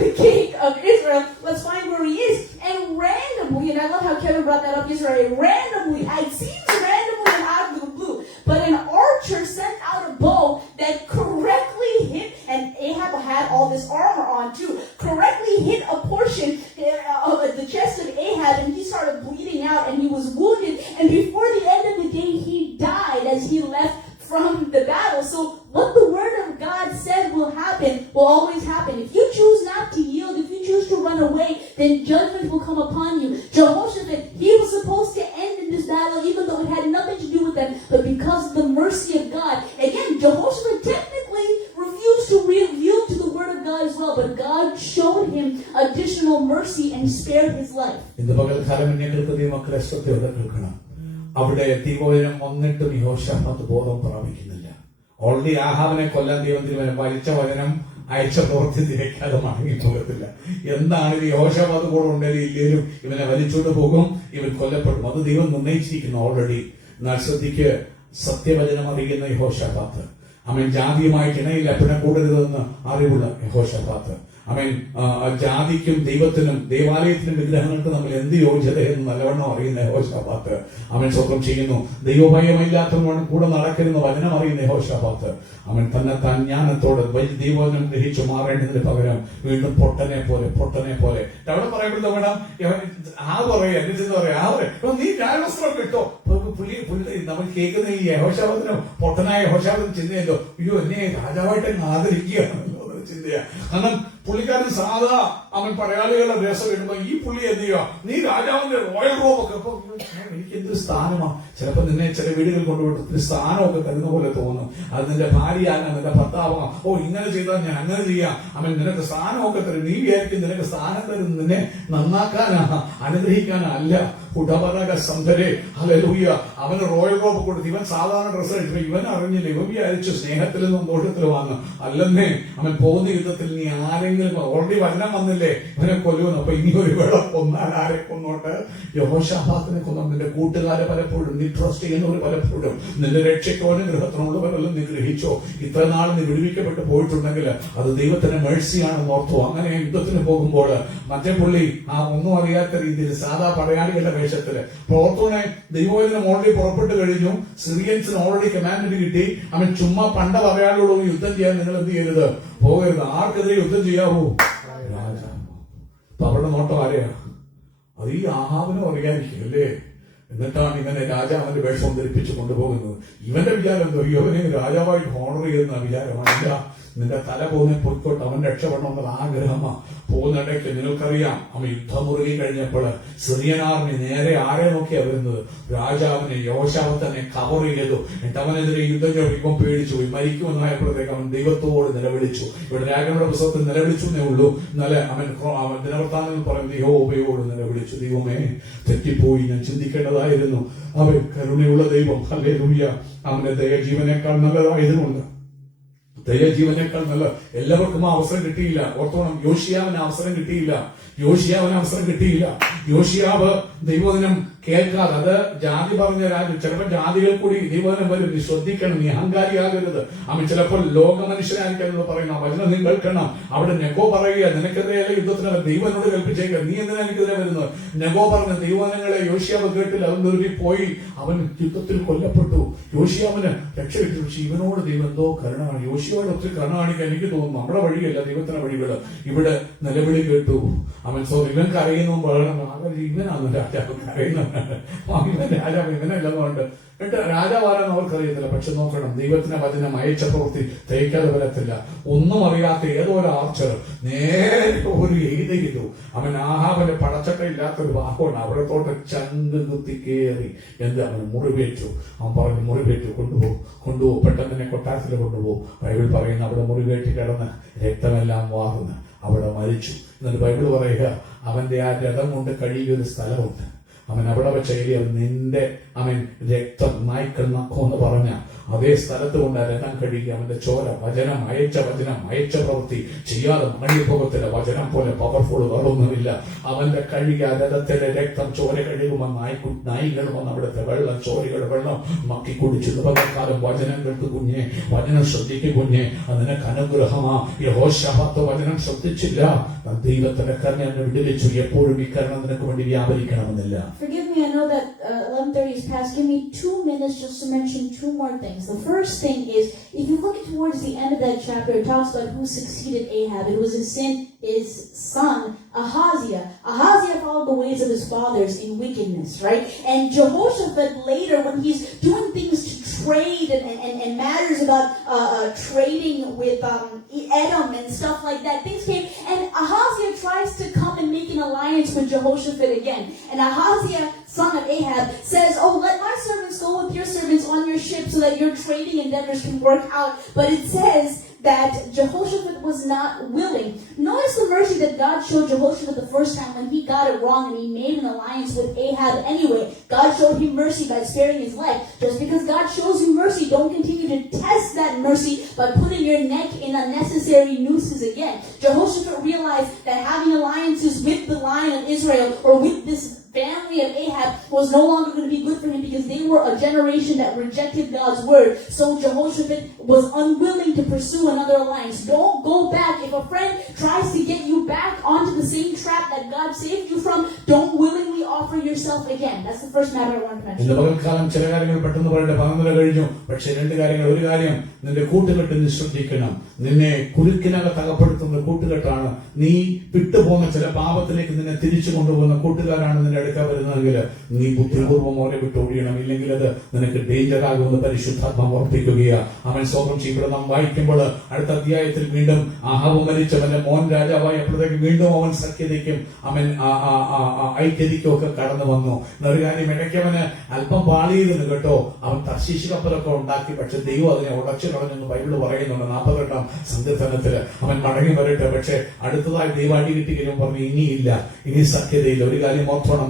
the king of Israel. Let's find where he is. And randomly, and I love how Kevin brought that up yesterday, randomly, it seems randomly out of the blue, but an archer sent out a bow that correctly hit, and Ahab had all this armor on too, correctly hit a portion of the chest of Ahab, and he started bleeding out, and he was wounded, and before the end of the day, he died as he left from the battle. So what the Word of God said will happen will always happen. If you choose not to yield, if you choose to run away, then judgment will come upon you. Jehoshaphat, he was supposed to end in this battle even though it had nothing to do with them, but because of the mercy of God. Again, Jehoshaphat technically refused to yield to the Word of God as well, but God showed him additional mercy and spared his life. ഇന്ന് പകൽക്കാലം എന്നെ മക്കളെ ശ്രദ്ധയോടെ കേൾക്കണം. അവിടെ ദൈവവചനം വന്നിട്ടും യഹോശാഫാത്ത് ബോധം പ്രാപിക്കുന്നില്ല. ഓൾറെഡി ആഹാബിനെ കൊല്ലാൻ ദൈവം തീരുമാനം. വലിച്ച വചനം അയച്ച പ്രവൃത്തി തിരക്കാതെ മടങ്ങി പോകത്തില്ല. എന്താണെങ്കിലും യഹോശാഫാത്ത് കൂടെ ഉണ്ടെങ്കിലും ഇല്ലേലും ഇവനെ വലിച്ചോണ്ട് പോകും, ഇവൻ കൊല്ലപ്പെടും. അത് ദൈവം നിർണയിച്ചിരിക്കുന്നു ഓൾറെഡി. എന്നാൽ ശ്രദ്ധിക്ക്, സത്യവചനം അറിയുന്ന യഹോശാഫാത്ത്, അവൻ ജാതിയുമായിട്ട് ഇണയില്ല, പിന്നെ കൂടരുതെന്ന് അറിവുള്ള യഹോശാഫാത്ത്, അവൻ ജാതിക്കും ദൈവത്തിനും ദേവാലയത്തിനും വിഗ്രഹങ്ങൾക്ക് നമ്മൾ എന്ത് യോഗ്യത എന്ന് നല്ലവണ്ണം അറിയുന്ന യഹോശാഫാത്ത് അവൻ സ്വന്തം ചെയ്യുന്നു. ദൈവഭയമില്ലാത്തവൻ കൂടെ നടക്കരുന്ന വചനം അറിയുന്ന യഹോശാഫാത്ത് അവൻ തന്നെ ജ്ഞാനത്തോട് വലിയ ദൈവവചനം ഗ്രഹിച്ചു മാറേണ്ടതിന് പകരം വീണ്ടും പൊട്ടനെ പോലെ അവിടെ പറയപ്പെടുന്ന വേണം നീ ന്യായവസ്ത്രം കിട്ടോ. പുള്ളി നമ്മൾ കേൾക്കുന്ന ഈ യഹോശാഫാത്തിനും പൊട്ടനായ യഹോശാഫാത്തിന് ചിന്തയല്ലോ, അയ്യോ എന്നെ രാജാവായിട്ട് ആദരിക്കുകയാണല്ലോ ചിന്തയാ. കാരണം പുള്ളിക്കാരൻ സാധാ അവൻ പടയാളികളുടെ രസം ഇടുമ്പോ ഈ പുള്ളി എന്ത് ചെയ്യുക, നീ രാജാവിന്റെ റോയൽ റോബൊക്കെ. അപ്പൊ എനിക്ക് എന്തൊരു സ്ഥാനമാണ്. ചിലപ്പോ നിന്നെ ചില വീടുകൾ കൊണ്ടുപോയിട്ട് ഒത്തിരി സ്ഥാനമൊക്കെ തരുന്ന പോലെ തോന്നും. അത് നിന്റെ ഭാര്യയാകാം, നിന്റെ ഭർത്താവാകാം. ഓ ഇങ്ങനെ ചെയ്താൽ ഞാൻ അങ്ങനെ ചെയ്യാം, അവൻ നിനക്ക് സ്ഥാനമൊക്കെ തരും. നീ വിചാരിക്കും നിനക്ക് സ്ഥാനം തരും നിന്നെ നന്നാക്കാനാ, അനുഗ്രഹിക്കാനാ. അല്ല. ഉടപറക സന്ധരെ ഹല്ലേലൂയ. അവന് റോയൽ റോബ് കൊടുത്ത് ഇവൻ സാധാരണ ഡ്രസ്സ് അടിച്ചു. ഇവൻ അറിഞ്ഞില്ല, ഇവൻ വിചാരിച്ചു സ്നേഹത്തിൽ സന്തോഷത്തിൽ വന്ന്. അല്ലെന്നേ, അവൻ പോകുന്ന യുദ്ധത്തിൽ നീ ആരെങ്കിലും ഓൾറെഡി വചനം വന്നില്ലേ ഇവനെ കൊല്ലുമെന്ന്. അപ്പൊ ഇനി ഒരു വേള കൊന്നാൽ ആരെ കൊന്നോട്ട്? യഹോശാഫാത്തിനെ കൊന്നു. നിന്റെ കൂട്ടുകാരെ പലപ്പോഴും നീ ട്രസ്റ്റ് ചെയ്യുന്നവർ പലപ്പോഴും നിന്റെ രക്ഷയ്ക്കോ അനുഗ്രഹത്തിനുള്ളവരെല്ലാം നീ ഗ്രഹിച്ചോ. ഇത്ര നാൾ നീ വിടുവിക്കപ്പെട്ട് പോയിട്ടുണ്ടെങ്കിൽ അത് ദൈവത്തിന്റെ മേഴ്സിയാണെന്ന് ഓർത്തോ. അങ്ങനെ യുദ്ധത്തിന് പോകുമ്പോൾ മറ്റേ പുള്ളി ഒന്നും അറിയാത്ത രീതിയിൽ സാധാ പടയാളികളുടെ വേഷത്തില് പ്രോത്തോനെ ദൈവവചനം ഓൾറെഡി പുറപ്പെട്ടു കഴിഞ്ഞു. സിറിയൻസിന് ഓൾറെഡി കമാൻഡ് കിട്ടി. അവൻ ചുമ്മാ പണ്ട പടയാളികളോട് യുദ്ധം ചെയ്യാൻ നിങ്ങൾ എന്ത് ചെയ്യരുത്, പോകരുത്. ആർക്കെതിരെ യുദ്ധം ചെയ്യാവൂ? രാജാവ്. അപ്പൊ അവരുടെ നോട്ടം ആരെയാ? അത് ഈ ആഹാബിനും അറിയാതിരിക്കും അല്ലേ? എന്നിട്ടാണ് ഇവനെ രാജാവിന്റെ വേഷം ധരിപ്പിച്ച് കൊണ്ടുപോകുന്നത്. ഇവന്റെ വിചാരം എന്തോ, ഇവനെ രാജാവായിട്ട് ഓണർ ചെയ്യുന്ന വിചാരമല്ല. നിന്റെ തല പോകുന്ന പൊയ്ക്കോട്ട്, അവൻ രക്ഷപ്പെടണമെന്നുള്ള ആഗ്രഹമാ. പോകുന്നിടയ്ക്ക് നിങ്ങൾക്കറിയാം, അവൻ യുദ്ധമുറുകി കഴിഞ്ഞപ്പോൾ സിറിയനാറിന് നേരെ ആരെ നോക്കിയാ വരുന്നത്? രാജാവിനെ. യോശാവത്തിനെ കവർ ചെയ്തു. എന്നിട്ട് അവനെതിരെ യുദ്ധം ചോദിക്കുമ്പോൾ പേടിച്ചു പോയി. മരിക്കുമെന്നായപ്പോഴത്തേക്ക് അവൻ ദൈവത്തോട് നിലവിളിച്ചു. ഇവിടെ രാജാവിന്റെ പുസ്തകത്തിൽ നിലവിളിച്ചു എന്നേ ഉള്ളൂ. എന്നാലേ അവൻ ദിനവൃത്താന്തത്തിൽ പറയുന്നത് യഹോവയോട് നിലവിളിച്ചു. ദൈവമേ, തെറ്റിപ്പോയി, ഞാൻ ചിന്തിക്കേണ്ടതായിരുന്നു. അവൻ കരുണയുള്ള ദൈവം. ഹല്ലേലൂയ. അവന്റെ ദയ ജീവനേക്കാൾ നല്ലതായതുകൊണ്ട്, ദയജീവനേക്കാൾ നല്ല. എല്ലാവർക്കും ആ അവസരം കിട്ടിയില്ല. ഓർത്തോണം, യോശിയാവിന് അവസരം കിട്ടിയില്ല. യോശിയാവ് ദൈവവചനം കേൾക്കാതെ, അത് ജാതി പറഞ്ഞ രാജ്യം. ചിലപ്പോൾ ജാതികൾ കൂടി ദൈവവചനം വരും. നീ ശ്രദ്ധിക്കണം, നീ അഹങ്കാരിയാകരുത്. അവൻ ചിലപ്പോൾ ലോക മനുഷ്യനായിരിക്കും പറയുന്ന വചനം നീ കേൾക്കണം. അവിടെ നെഗോ പറയുക, നിനക്കെതിരെയല്ല യുദ്ധത്തിന് ദൈവനോട് കൽപ്പിച്ചേക്കുക, നീ എന്തിനാ എനിക്കെതിരെ വരുന്നത്? നെഗോ പറഞ്ഞ ദൈവവചനങ്ങളെ യോശിയാവ് കേട്ടില്ല. അവൻ ദുരുതി പോയി. അവൻ യുദ്ധത്തിൽ കൊല്ലപ്പെട്ടു. യോശിയാവിന് രക്ഷ കിട്ടി. പക്ഷെ ഇവനോട് ദൈവം എന്തോ കരുണമാണ്. യോശിയാവോട് ഒത്തിരി കരുണ കാണിക്കാൻ എനിക്ക് തോന്നുന്നു. നമ്മുടെ വഴിയല്ല, ദൈവത്തിന്റെ വഴികൾ. ഇവിടെ നിലവിളി കേട്ടു. അവൻ ഇവൻ കരയുന്നു. ഇവനാണ് രാജാവ് കരയുന്നത്. ഇവൻ രാജാവ് ഇവനല്ലെന്നുണ്ട്. എന്നിട്ട് രാജാവാരെന്ന് അവർക്കറിയത്തില്ല. പക്ഷെ നോക്കണം, ദൈവത്തിന്റെ വചനം അയച്ച പ്രവൃത്തി തേക്കാതെ വരത്തില്ല. ഒന്നും അറിയാത്ത ഏതോ ഒരു ആർച്ചർ നേരെ ഒരു എഴുതി ചെയ്തു. അവൻ ആഹാബിന്റെ പടച്ചട്ടയില്ലാത്തൊരു വാഹമാണ്. അവിടെ തോട്ട് ചങ്ക് കുത്തി കയറി അവന് മുറിവേറ്റു. അവൻ പറഞ്ഞു, മുറിവേറ്റു, കൊണ്ടുപോ, പെട്ടെന്ന് തന്നെ കൊട്ടാരത്തിൽ കൊണ്ടുപോകും. ബൈബിൾ പറയുന്ന അവിടെ മുറിവേറ്റി കിടന്ന് രക്തമെല്ലാം വാർന്ന് അവിടെ മരിച്ചു. എന്നിട്ട് ബൈബിൾ പറയുക, അവന്റെ ആ രഥം കൊണ്ട് കഴിയൊരു സ്ഥലമുണ്ട്. അവൻ അവിടെ വെച്ച ഏരിയ നിന്റെ രക്തം നായ്ക്കൾ നക്കോന്ന് പറഞ്ഞ അതേ സ്ഥലത്ത് കൊണ്ട് രഥം കഴുകി. അവന്റെ ചോര, വചനം, അയച്ച പ്രവൃത്തി ചെയ്യാതെ മണിപ്പോകത്തില്ല. വചനം പോലെ പവർഫുൾ വേറൊന്നുമില്ല. അവന്റെ കഴുകിയ രഥത്തിലെ രക്തം ചോര കഴുകുമ്പോൾ നായികൾ വന്ന് അവിടുത്തെ വെള്ളം, ചോരയുടെ വെള്ളം മക്കി കുടിച്ചു. പകൽക്കാലം വചനം കേട്ടു കുഞ്ഞെ, വചനം ശ്രദ്ധിക്കും കുഞ്ഞെ, അത് നിനക്ക് അനുഗ്രഹമാ. യഹോശാഫാത്ത് വചനം ശ്രദ്ധിച്ചില്ല. ദൈവത്തിന്റെ കരുണ എന്നെ വിടുവിച്ചു. എപ്പോഴും ഈ കരുണ നിനക്ക് വേണ്ടി വ്യാപരിക്കണമെന്നില്ല. Forgive me, I know that 11:30 is past. Give me 2 minutes just to mention 2 more things. The first thing is, if you look towards the end of that chapter, it talks about who succeeded Ahab. It was his son, Ahaziah. Ahaziah followed the ways of his fathers in wickedness, right? And Jehoshaphat later, when he's doing things to trade and matters about trading with Edom and stuff like that, things came, and Ahaziah tries to come and make an alliance with Jehoshaphat again. And Ahaziah, son of Ahab, says, oh, let my servants go with your servants on your ship so that your trading endeavors can work out. But it says that Jehoshaphat was not willing. Notice the mercy that God showed Jehoshaphat the first time when he got it wrong and he made an alliance with Ahab anyway. God showed him mercy by sparing his life. Just because God shows you mercy, don't continue to test that mercy by putting your neck in unnecessary nooses again. Jehoshaphat realized that having alliances with the Lion of Israel or with this family of Ahab was no longer going to be good for him because they were a generation that rejected God's word. So Jehoshaphat was unwilling to pursue another alliance. Don't go back. If a friend tries to get you back onto the same trap that God saved you from, don't willingly offer yourself again. That's the first matter I want to ഇന്ന് mention. പകൽക്കാലം ചില കാര്യങ്ങൾ പെട്ടെന്ന് പറയട്ടെ, 11 കഴിഞ്ഞു. പക്ഷെ രണ്ട് കാര്യങ്ങൾ. ഒരു കാര്യം, നിന്റെ കൂട്ടുകെട്ട് നീ ശ്രദ്ധിക്കണം. നിന്നെ കുരുക്കിനകത്ത് അകപ്പെടുത്തുന്ന കൂട്ടുകെട്ടാണ്. നീ വിട്ടുപോകുന്ന ചില പാപത്തിലേക്ക് നിന്നെ തിരിച്ചു കൊണ്ടുപോകുന്ന കൂട്ടുകാരാണ് നിന്റെ അടുക്ക വരുന്നതെങ്കിൽ നീ ബുദ്ധിപൂർവ്വം അവരെ വിട്ടോടിയണം. ഇല്ലെങ്കിൽ അത് നിനക്ക് ഡേഞ്ചർ ആകുമെന്ന് പരിശുദ്ധാത്മാവ് ഓർപ്പിക്കുകയാണ്. അവൻ സ്വന്തം ചെയ്യപ്പെടും. നാം വായിക്കുമ്പോൾ അടുത്ത അധ്യായത്തിൽ വീണ്ടും ആഹാബ് മരിച്ചവന്റെ മോൻ രാജാവായപ്പോഴത്തേക്ക് വീണ്ടും അവൻ സഖ്യതയ്ക്കും അവൻ ഐക്യതയ്ക്കും ഒക്കെ കടന്നു വന്നു. എന്നൊരു കാര്യം, ഇടയ്ക്കവന് അല്പം പാളിയിരുന്നു കേട്ടോ. അവൻ തർശീശ് കപ്പലൊക്കെ ഉണ്ടാക്കി. പക്ഷെ ദൈവം അതിനെ ഉടച്ചു കളഞ്ഞെന്ന് ബൈബിള് പറയുന്നുണ്ട് 42-ാം സങ്കീർത്തനത്തില്. അവൻ മടങ്ങി വരട്ടെ. പക്ഷെ അടുത്തതായി ദൈവം അടി കിട്ടിക്കലും പറഞ്ഞു, ഇനിയില്ല, ഇനി സഖ്യതയില്ല. ഒരു കാര്യം ഓർക്കണം,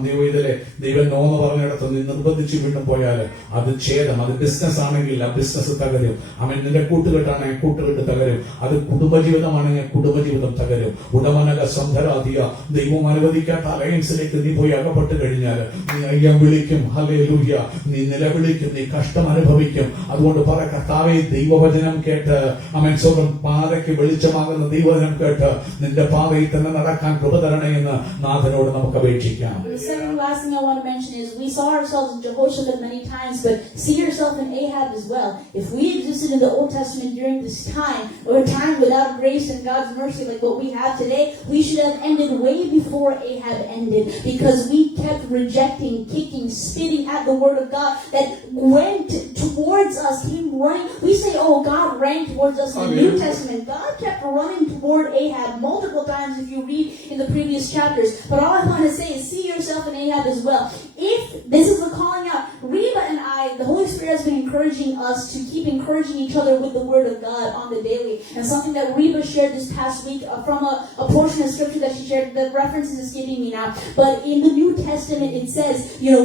ദൈവം നോന്ന് പറഞ്ഞിടത്ത് നീ നിർബന്ധിച്ച് വീണ്ടും പോയാൽ അത് ഛേദം. അത് ബിസിനസ് ആണെങ്കിൽ ആ ബിസിനസ് തകരും. അവൻ നിന്റെ കൂട്ടുകെട്ടാണെങ്കിൽ കൂട്ടുകെട്ട് തകരും. അത് കുടുംബജീവിതമാണെങ്കിൽ കുടുംബജീവിതം തകരും. ഉടമനക സന്ധരാധിയ ദൈവം അനുവദിക്കാത്ത അലയൻസിലേക്ക് നീ പോയി അകപ്പെട്ട് കഴിഞ്ഞാൽ നീ അയ്യം വിളിക്കും, ഹല്ലേലൂയ, നീ നിലവിളിക്കും, നീ കഷ്ടം അനുഭവിക്കും. അതുകൊണ്ട് പറ, കർത്താവേ, ദൈവവചനം കേട്ട് അവൻ സ്വന്തം പാതയ്ക്ക് വെളിച്ചമാകുന്ന ദൈവവചനം കേട്ട് നിന്റെ പാതയിൽ തന്നെ നടക്കാൻ കൃപ തരണേ എന്ന് നാഥനോട് നമുക്ക് അപേക്ഷിക്കാം. The second last thing I want to mention is we saw ourselves in Jehoshaphat many times, but see yourself in Ahab as well. If we existed in the Old Testament during this time, or a time without grace and God's mercy like what we have today, we should have ended way before Ahab ended, because we kept rejecting, kicking, spitting at the word of God that went towards us, came running. We say, oh, God ran towards us in the New Testament. God kept running toward Ahab multiple times if you read in the previous chapters. But all I want to say is see yourself in Ahab as well. If this is the calling out, Reba and I, the Holy Spirit has been encouraging us to keep encouraging each other with the word of God on the daily. And something that Reba shared this past week from a portion of scripture that she shared, the reference is escaping me now. But in the New Testament it says,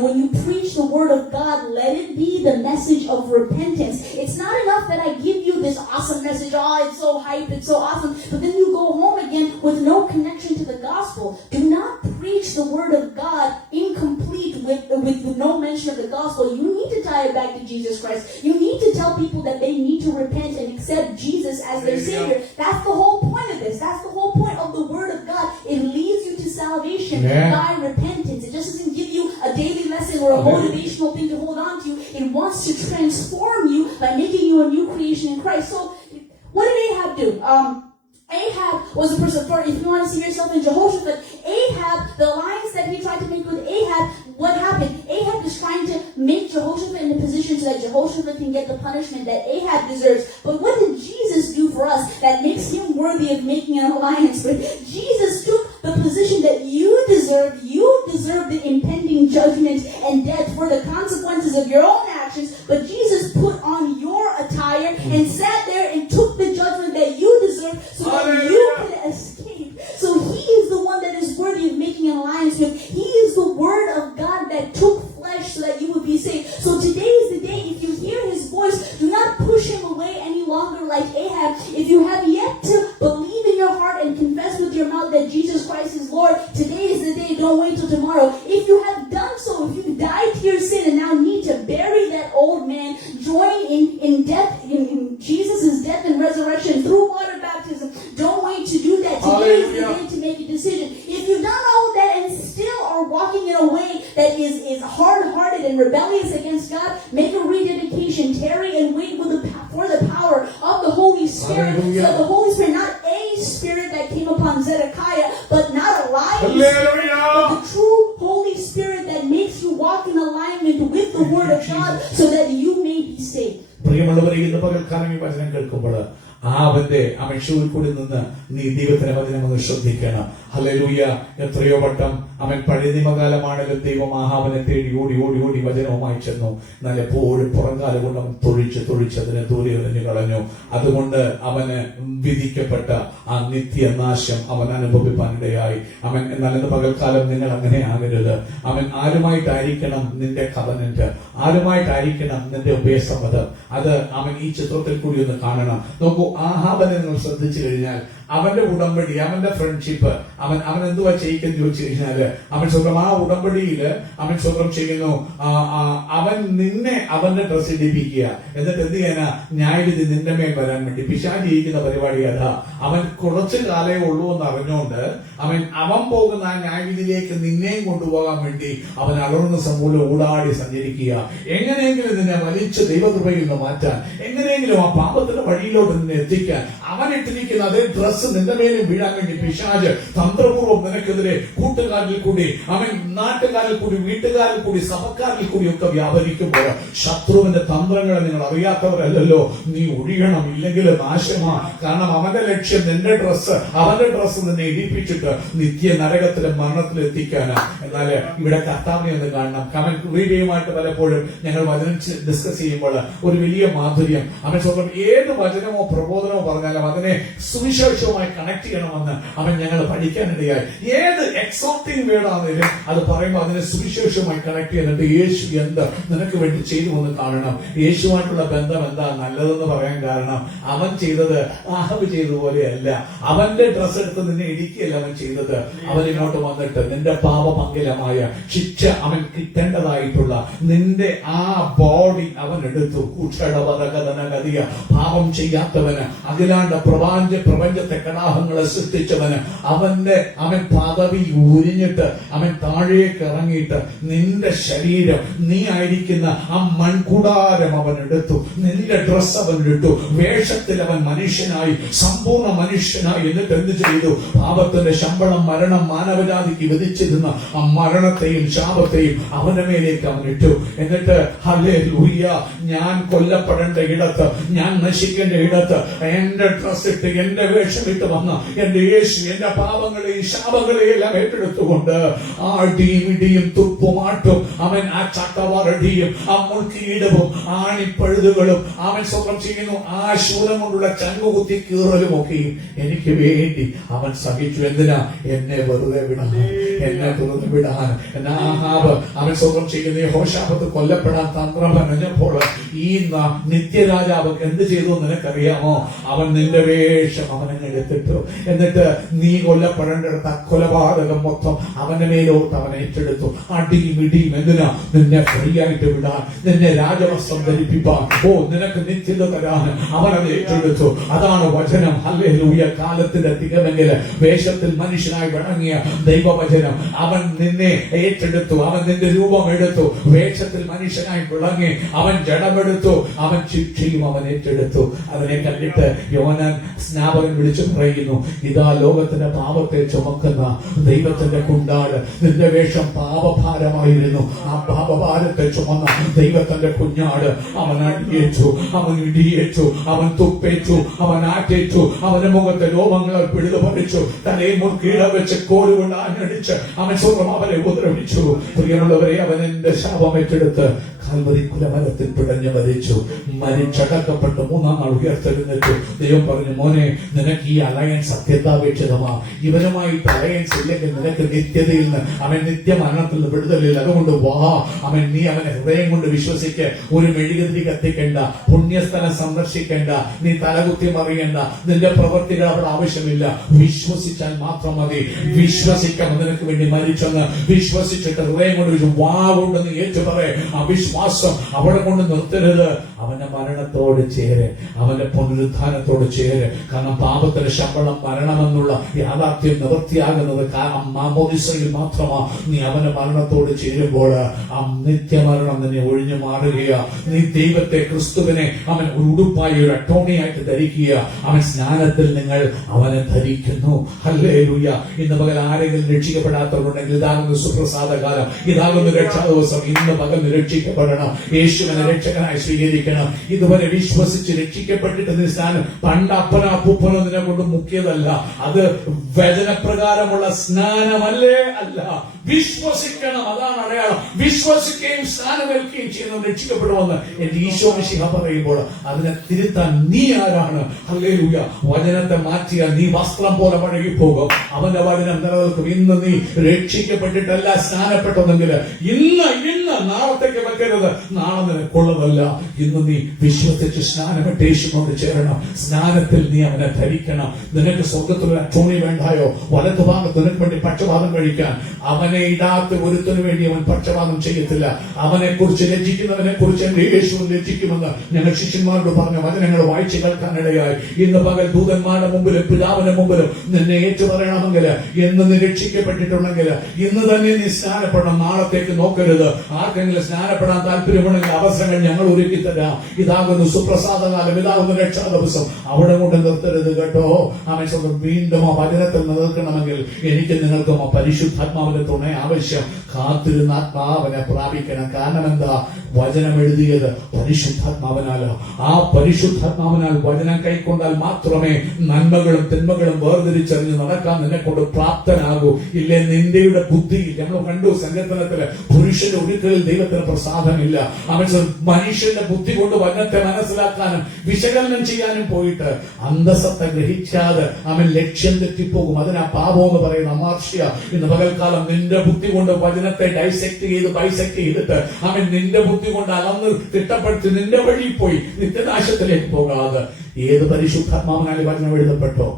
when you preach the word of God, let it be the message of repentance. It's not enough that I give you this awesome message, oh, it's so hype, it's so awesome, but then you go home again with no connection to the gospel. Do not preach the word of God incomplete with no mention of the gospel. You need to tie it back to Jesus Christ. You need to tell people that they need to repent and accept Jesus as their Savior. That's the whole point of this. That's the whole point of the word of God. It leads you to salvation by repentance. It just doesn't give you a daily lesson or a motivational thing to hold on to. It wants to transform you by making you a new creation in Christ. So what did Ahab do? Ahab was a person, if you want to see yourself in Jehoshaphat, Ahab, the alliance that he tried to make with Ahab, what happened? Ahab is trying to make Jehoshaphat in a position so that Jehoshaphat can get the punishment that Ahab deserves. But what did Jesus do for us that makes him worthy of making an alliance with? Jesus took the position that you deserve. You deserve the impending judgment and death for the consequences of your own actions. But Jesus put on your attire and sat there and took the judgment that you deserve so that you could escape. So he is the one that is worthy of making an alliance with. He is the word of God that took flesh so that you would be saved. So today is the day. If you hear his voice, do not push him away any longer like Ahab. If you have yet to believe in your heart and confess with your mouth that Jesus Christ is Lord, today is the day. Don't wait till tomorrow. If you have done so, if you died to your sin and now need to bury that old man, join in death, in Jesus' death and resurrection through water baptism. Don't wait to do that. Today is the day to make a decision. If you've done all of that and still are walking in a way that is hard-hearted and rebellious against God, make a rededication. Tarry and wait for the power of the Holy Spirit. So that the Holy Spirit, not a spirit that came upon Zedekiah, but not a lying spirit, but the true Holy Spirit that makes you walk in alignment with the Word of God so that you may be saved. പ്രിയമുള്ളവരെ, ഇന്ന് പകൽക്കാലം ഈ വചനം കേൾക്കുമ്പോൾ അവൻ ഷൂവിൽ കൂടി നിന്ന് നീ ദൈവത്തിന്റെ വചനം ഒന്ന് ശ്രദ്ധിക്കണം. ഹല്ലേലൂയ. എത്രയോ വട്ടം അവൻ പഴയ നിയമകാലമാണെങ്കിലും ദൈവം ആഹാബിനെ തേടി ഓടി ഓടി ഓടി വചനവുമായി ചെന്നു. എന്നാൽ എപ്പോഴും പുറംകാല കൊണ്ട് അവൻ തൊഴിച്ചതിനെ ദൂരെ എറിഞ്ഞു കളഞ്ഞു. അതുകൊണ്ട് അവന് വിധിക്കപ്പെട്ട ആ നിത്യനാശം അവൻ അനുഭവിപ്പാനിടയായി. എന്നാൽ ഇന്ന് പകൽക്കാലം നിങ്ങൾ അങ്ങനെ ആകരുത്. അവൻ ആരുമായിട്ടായിരിക്കണം നിന്റെ കവനന്റ്, ആരുമായിട്ടായിരിക്കണം നിന്റെ ഉപേസമ്മതം, അത് അവൻ ഈ ചിത്രത്തിൽ കൂടി ഒന്ന് കാണണം. നോക്കൂ, ആഹാബിനെ നിങ്ങൾ ശ്രദ്ധിച്ചു കഴിഞ്ഞാൽ അവന്റെ ഉടമ്പടി, അവന്റെ ഫ്രണ്ട്ഷിപ്പ്, അവൻ എന്തുവാ ചെയ്യിക്കെന്ന് ചോദിച്ചു കഴിഞ്ഞാല് അവൻ സ്വന്തം ആ ഉടമ്പടിയില് അവൻ സ്വന്തം ചെയ്യുന്നു, അവൻ നിന്നെ അവന്റെ ഡ്രസ് ഇടിപ്പിക്കുക, എന്നിട്ട് എന്ത് ചെയ്യാനാ, ന്യായവിധി നിന്റെ മേൽ വരാൻ വേണ്ടി പിശാച് ചെയ്യിക്കുന്ന പരിപാടി അതാ. അവൻ കുറച്ചു കാലേ ഉള്ളൂ എന്ന് അറിഞ്ഞുകൊണ്ട് അവൻ പോകുന്ന ആ ന്യായവിധിയിലേക്ക് നിന്നെയും കൊണ്ടുപോകാൻ വേണ്ടി അവൻ അലർന്ന സമൂലം ഊടാടി സഞ്ചരിക്കുക. എങ്ങനെയെങ്കിലും നിന്നെ വലിച്ച് ദൈവകൃപയിൽ നിന്ന് മാറ്റാൻ, എങ്ങനെയെങ്കിലും ആ പാപത്തിന്റെ വഴിയിലോട്ട് നിന്നെ എത്തിക്കാൻ, അവൻ ഇട്ടിരിക്കുന്ന അതേ ഡ്രസ്സ് നിന്റെ മേലും വീഴാൻ വേണ്ടി പിശാച് തന്ത്രപൂർവ്വം നിനക്കെതിരെ കൂട്ടുകാരിൽ കൂടി, നാട്ടുകാരിൽ കൂടി, വീട്ടുകാരിൽ കൂടി, സഭക്കാരിൽ കൂടി ഒക്കെ വ്യാപരിക്കുമ്പോൾ ശത്രുവിന്റെ തന്ത്രങ്ങളെ നിങ്ങൾ അറിയാത്തവരല്ലോ. നീ ഒഴിയണം, ഇല്ലെങ്കിൽ നാശമാ. കാരണം അവന്റെ ലക്ഷ്യം നിന്റെ ഡ്രസ്സ്, അവന്റെ ഡ്രസ്സ് നിന്നെ ഇടിപ്പിച്ചിട്ട് നിത്യ നരകത്തിലെ മരണത്തിൽ എത്തിക്കാനാ. എന്നാല് ഇവിടെ കർത്താവിനെ ഒന്ന് കാണണം. കാരണം റീഡിയുമായിട്ട് പലപ്പോഴും ഞങ്ങൾ വചനം ഡിസ്കസ് ചെയ്യുമ്പോൾ ഒരു വലിയ മാധുര്യം, അവൻ സ്വന്തം ഏത് വചനമോ പ്രബോധനമോ പറഞ്ഞാലും അതിനെ സുവിശേഷവുമായി കണക്ട് ചെയ്യണമെന്ന് ഞങ്ങൾ പഠിക്കാനിടയായി. ഏത് എക്സോട്ടിംഗ് വേർഡാണെങ്കിലും അത് പറയുമ്പോൾ അതിനെ സുവിശേഷവുമായി കണക്ട് ചെയ്യുന്നുണ്ട്. യേശു എന്ത് നിനക്ക് വേണ്ടി ചെയ്തു എന്ന് കാണണം. യേശുവായിട്ടുള്ള ബന്ധം എന്താ നല്ലതെന്ന് പറയാൻ കാരണം അവൻ ചെയ്തത് ആഹബ് ചെയ്തതുപോലെയല്ല. അവന്റെ ഡ്രസ് എടുത്ത് നിന്നെ ഇടിക്കുകയല്ല അവൻ ചെയ്തത്. അവൻ ഇങ്ങോട്ട് വന്നിട്ട് നിന്റെ പാപമംഗലമായ ശിക്ഷ അവൻ കിട്ടേണ്ടതായിട്ടുള്ള നിന്റെ ആ ബോഡി അവൻ എടുത്തു. കൂട്ടടവതകതനഗതിയ പാപം ചെയ്യാത്തവന്, അഖിലാണ്ട പ്രപഞ്ചത്തെ കടാഹങ്ങളെ സൃഷ്ടിച്ചവന് അവൻ പദവി ഉരിഞ്ഞിട്ട് അവൻ താഴേക്ക് ഇറങ്ങിയിട്ട് നിന്റെ ശരീരം, നീ ആയിരിക്കുന്ന ആ മൺകുടാരം അവൻ എടുത്തു. നിന്റെ ഡ്രസ് അവൻ ഇട്ടു. വേഷത്തിൽ അവൻ മനുഷ്യനായി, സമ്പൂർണ്ണ മനുഷ്യനായി. എന്നിട്ട് എന്ത് ചെയ്തു? പാപത്തിന്റെ ശമ്പളം മരണം, മാനവജാതിക്ക് വിധിച്ചിരുന്ന ആ മരണത്തെയും ശാപത്തെയും അവന്റെ മേലേക്ക് അവൻ ഇട്ടു. എന്നിട്ട് ഹല്ലേലൂയ, ഞാൻ കൊല്ലപ്പെടേണ്ട ഇടത്ത്, ഞാൻ നശിക്കേണ്ട ഇടത്ത് എന്റെ ഡ്രസ് ഇട്ട്, എന്റെ വേഷം ഇട്ട് വന്ന എന്റെ യേശു എന്റെ പാപങ്ങളെയും ശാപങ്ങളെയും എല്ലാം ഏറ്റെടുത്തുകൊണ്ട് ആ അടിയും ഇടിയും തുപ്പുമാട്ടും അവൻ ആ ചട്ടവറടിയും ആ മുൾക്കീടവും ആണിപ്പഴുതുകളും അവൻ സ്വന്തം ചെയ്യുന്നു. ആ ശൂലം കൊണ്ടുള്ള ചങ്ങുകുത്തി കീറലും ഒക്കെയും എനിക്ക് വേണ്ടി അവൻ സഹിച്ചു. എന്തിനാ? എന്നെ വെറുതെ വിടാൻ, എന്നെ വെറുതെ വിടാൻ. ആഹാബ് അവൻ സ്വന്തം ചെയ്യുന്ന യഹോശാഫത്ത് കൊല്ലപ്പെടാൻ തന്ത്രം പറഞ്ഞപ്പോൾ ഈ നിത്യരാജാവ് എന്ത് ചെയ്തു നിനക്കറിയാമോ? അവൻ നിന്റെ വേഷം അവനെ എടുത്തിട്ടു. എന്നിട്ട് നീ കൊല്ലപ്പെടേണ്ടിടത്ത് ആ കൊലപാതകം മൊത്തം അവന്റെ മേലോട്ട് അവൻ ഏറ്റെടുത്തു. അടിയും ഇടിയും. എന്തിനാ? നിന്നെ ഫ്രീ ആയിട്ട് വിടാൻ, നിന്നെ രാജവസ്ത്രം ധരിപ്പിപ്പാൻ, നിനക്ക് നിത്യത തരാൻ അവനത് ഏറ്റെടുത്തു. അതാണ് വചനം. ഹല്ലേലൂയ. കാലത്തിന്റെ തികമെങ്കില് വേഷത്തിൽ മനുഷ്യനായി വിളങ്ങിയ ദൈവവചനം അവൻ നിന്നെ ഏറ്റെടുത്തു. അവൻ നിന്റെ രൂപം എടുത്തു. വേഷത്തിൽ മനുഷ്യനായി വിളങ്ങി അവൻ ജഡമെടുത്തു. അവൻ ശിക്ഷയും അവൻ ഏറ്റെടുത്തു. അതിനെ കണ്ടിട്ട് യോഹന്നാൻ സ്നാപകൻ വിളിച്ചു പറയുന്നു, ഇതാ ലോകത്തിന്റെ പാപത്തെ ചുമക്കുന്ന ദൈവത്തിന്റെ കുണ്ടാട്. നിന്റെ വേഷം പാപഭാരമായിരുന്നു. ആ പാപഭാരത്തെ ചുമന്ന ദൈവത്തിന്റെ കുഞ്ഞാട് അവൻ അടിയേച്ചു, അവൻ ഇടിയേച്ചു, അവൻ തുപ്പേച്ചു, അവൻ ആറ്റേച്ചു. അവന്റെ മുഖത്തെ രോമങ്ങൾ പിഴുതു പറിച്ചു. തലയിൽ മുൾക്കീട വെച്ച് കോലുകൊണ്ട് ആഞ്ഞടിച്ച് അവൻ സ്വന്തം അവരെ ഉപദ്രവിച്ചു. പ്രിയമുള്ളവരെ, അവൻ എന്റെ ശാപം ഏറ്റെടുത്ത് കാൽവരി കുലമരത്തിൽ പിടഞ്ഞു മരിച്ചു. മരിച്ചടക്കപ്പെട്ട് മൂന്നാം നാൾ ഉയർത്തെഴുന്നേറ്റു. ദൈവം പറഞ്ഞു, മോനെ, നിനക്ക് ഈ അലയൻസ് അത്യന്താപേക്ഷിതമാ. ഇവനുമായിട്ട് അലയൻസ് ഇല്ലെങ്കിൽ നിനക്ക് നിത്യതയിൽ നിന്ന്, അവൻ നിത്യമരണത്തിൽ നിന്ന് വിടുതലില്ല. അതുകൊണ്ട് വാ, നീ അവനെ ഹൃദയം കൊണ്ട് വിശ്വസിക്ക്. ഒരു മെഴുകുതിരി കത്തിക്കേണ്ട, പുണ്യസ്ഥലം സന്ദർശിക്കേണ്ട, നീ തലകുത്തി മറിയണ്ട, നിന്റെ പ്രവൃത്തികൾ അവിടെ ആവശ്യമില്ല. വിശ്വസിച്ചാൽ മാത്രം മതി. വിശ്വസിക്കണം, നിനക്ക് വേണ്ടി മരിച്ചെന്ന് വിശ്വസിച്ചിട്ട് ഹൃദയം കൊണ്ട് വാ കൊണ്ട് നീ ഏറ്റുപറേ. അവിശ്വാസം അവിടെ കൊണ്ട് നിർത്തരുത്. അവന്റെ മരണത്തോട് ചേര്, അവന്റെ പുനരുദ്ധാനത്തോട് ചേര്. കാരണം പാപത്തിന്റെ ശമ്പളം മരണമെന്നുള്ള യാഥാർത്ഥ്യം നിവൃത്തിയാകുന്നത് മാമോദിസയിൽ മാത്രമാ. നീ അവന്റെ മരണത്തോട് ചേരുമ്പോൾ ആ നിത്യമരണം നിന്നെ ഒഴിഞ്ഞു മാറുകയാ. നീ ദൈവത്തെ, ക്രിസ്തുവിനെ അവൻ ഒരു ഉടുപ്പായി, ഒരു അട്ടോണിയായിട്ട് ധരിക്കുക. അവൻ സ്നാനത്തിൽ നിങ്ങൾ അവനെ ധരിക്കുന്നു. ഹല്ലേലൂയ. ഇന്ന് പകൽ ആരെങ്കിലും രക്ഷിക്കപ്പെടാത്തവരുണ്ടെങ്കിൽ ഇതാകുന്ന സുപ്രസാദ കാലം, ഇതാകുന്ന രക്ഷാ ദിവസം. ഇന്ന് പകൽ രക്ഷിക്കപ്പെടണം, യേശുവിനെ രക്ഷകനായി സ്വീകരിക്കണം. ഇതുവരെ വിശ്വസിച്ച് രക്ഷിക്കപ്പെട്ടിട്ട് നീ സ്നാനം, പണ്ട് അപ്പനോ അപ്പൂപ്പനോ നിന്നെ കൊണ്ട് മുക്കിയതല്ല. അത് വചനപ്രകാരമുള്ള സ്നാനമല്ലേ അല്ല. വിശ്വസിക്കണം. അതാണ് അടയാളം. വിശ്വസിക്കുകയും സ്നാനമേൽക്കുകയും ചെയ്യുന്നവർ രക്ഷിക്കപ്പെടുമെന്ന് എന്റെ ഈശോ മിശിഹ പറയുമ്പോൾ അതിനെ തിരുത്താൻ നീ ആരാണ്? ഹല്ലേലൂയ. വചനത്തെ മാറ്റിയാൽ നീ വസ്ത്രം പോലെ പഴകിപ്പോകും. അവന്റെ വചനം നിലനിൽക്കും. ഇന്ന് നീ രക്ഷിക്കപ്പെട്ടിട്ടല്ല സ്നാനപ്പെട്ടതെങ്കിൽ ഇന്ന് നാളത്തേക്ക് വെക്കരുത്. നാളെ നിനക്കുള്ളതല്ല. ഇന്ന് നീ വിശ്വസിച്ച് സ്നാനമിട്ട് യേശുവിനോട് ചേരണം. സ്നാനത്തിൽ നീ അവനെ ധരിക്കണം. നിനക്ക് സ്വർഗത്തിലുള്ള അറ്റോണി വേണ്ടായോ? വലത്തുഭാഗത്ത് നിനക്ക് വേണ്ടി പക്ഷപാതം കഴിക്കാൻ അവനെ ഇടാത്ത ഒരുത്തിനു വേണ്ടി അവൻ പക്ഷപാതം ചെയ്യത്തില്ല. അവനെ കുറിച്ച് ലജ്ജിക്കുന്നവനെ കുറിച്ച് എന്റെ യേശു ലജ്ജിക്കുമെന്ന് ഞങ്ങൾ ശിഷ്യന്മാരോട് പറഞ്ഞ വചനങ്ങൾ വായിച്ചു കേൾക്കാനിടയായി. ഇന്ന് പകൽ ദൂതന്മാരുടെ മുമ്പിലും പിതാവിന്റെ മുമ്പിലും നിന്നെ ഏറ്റു പറയണമെങ്കിൽ, എന്ന് നീ രക്ഷിക്കപ്പെട്ടിട്ടുണ്ടെങ്കിൽ ഇന്ന് തന്നെ നീ സ്നാനപ്പെടണം. നാളത്തേക്ക് നോക്കരുത്. ആർക്കെങ്കിലും സ്നാനപ്പെടാൻ താല്പര്യമുണ്ടെങ്കിൽ അവസരങ്ങൾ ഞങ്ങൾ ഒരുക്കി തരാം. ഇതാകുന്നു സുപ്രസാദകാലം, ഇതാകുന്നു രക്ഷാ ദിവസം. അവിടെ കൊണ്ട് നിർത്തരുത് കേട്ടോ. ആമേൻ. വീണ്ടും ആ വചനത്തിൽ നിൽക്കണമെങ്കിൽ എനിക്ക് നിങ്ങൾക്കും ആ പരിശുദ്ധാത്മാവിന്റെ തുണ ആവശ്യം. കാത്തിരുന്ന ആത്മാവിനെ പ്രാപിക്കണം. കാരണം എന്താ? വചനം എഴുതിയത് പരിശുദ്ധാത്മാവിനാലോ. ആ പരിശുദ്ധാത്മാവിനാൽ വചനം കൈക്കൊണ്ടാൽ മാത്രമേ നന്മകളും തിന്മകളും വേർതിരിച്ചറിഞ്ഞ് നടക്കാൻ നിന്നെ കൊണ്ട് പ്രാപ്തനാകൂ. ഇല്ലേ നിന്റെയുടെ ബുദ്ധിയിൽ നമ്മൾ കണ്ടു സങ്കീർത്തനത്തില് പുരുഷന്റെ ഒരിക്കലിൽ ദൈവത്തിന് പ്രസാദമില്ല. അവൻ മനുഷ്യന്റെ ബുദ്ധി കൊണ്ട് വചനത്തെ മനസ്സിലാക്കാനും വിശകലനം ചെയ്യാനും പോയിട്ട് അന്തസത്ത ഗ്രഹിക്കാതെ അവൻ ലക്ഷ്യം തെറ്റിപ്പോകും. അതിനാ പാപം എന്ന് പറയുന്ന അമാർഷ്യ. ഇന്ന് പകൽക്കാലം നിന്റെ ബുദ്ധി കൊണ്ട് വചനത്തെ ബൈസെക്ട് ചെയ്തിട്ട് അവൻ നിന്റെ ബുദ്ധി കൊണ്ട് അളന്ന് തിട്ടപ്പെടുത്തി നിന്റെ വഴി പോയി നിത്യനാശത്തിലേക്ക് പോകാതെ ഏത് പരിശുദ്ധാത്മാവിനാൽ വചനം എഴുതപ്പെട്ടോ?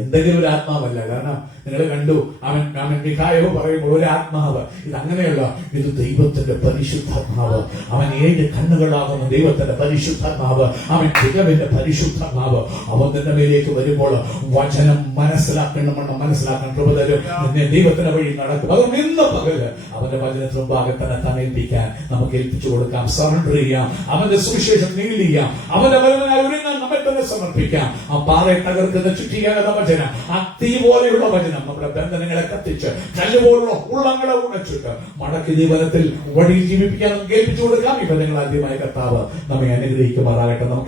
എന്തെങ്കിലും ഒരു ആത്മാവല്ല. കാരണം നിങ്ങൾ കണ്ടു അവൻ മിഖായോ പറയുമ്പോൾ ഒരു ആത്മാവ്. ഇത് അങ്ങനെയല്ല, ഇത് ദൈവത്തിന്റെ പരിശുദ്ധാത്മാവ്. അവൻ 7 കണ്ണുകളാകുന്ന ദൈവത്തിന്റെ പരിശുദ്ധാത്മാവ്. അവൻ തികവിന്റെ പരിശുദ്ധാത്മാവ്. അവൻ നിന്റെ മേലേക്ക് വരുമ്പോൾ വചനം മനസ്സിലാക്കാൻ കൃപ തരും. നിന്നെ ദൈവത്തിന്റെ വഴി നടക്കും. അതുകൊണ്ട് ഇന്ന് പകല് അവന്റെ വചനത്തിന് മുമ്പാകെ തന്നെ തണേൽപ്പിക്കാൻ നമുക്ക് ഏൽപ്പിച്ചു കൊടുക്കാം. സറണ്ടർ ചെയ്യാം. അവന്റെ സുവിശേഷം നീൽ ചെയ്യാം. അവന്റെ വചനമായി ഒരുങ്ങാൻ നമ്മെ തന്നെ സമർപ്പിക്കാം. ആ പാറയെ തകർക്കുന്ന ചുറ്റിയാകുന്ന വചനം, ആ തീ പോലെയുള്ള വചനം നമ്മുടെ ബന്ധനങ്ങളെ കത്തിച്ച് കല്ലുപോലുള്ള ഉള്ളങ്ങളെ ഉണച്ചിട്ട് മടക്കി ജീവനത്തിൽ വഴിയിൽ ജീവിപ്പിക്കാൻ നമുക്ക് ഏൽപ്പിച്ചു കൊടുക്കാം. ഈ ബന്ധങ്ങൾ ആദ്യമായ കർത്താവ് നമ്മെ അനുഗ്രഹിക്കുമാറാകട്ടെ.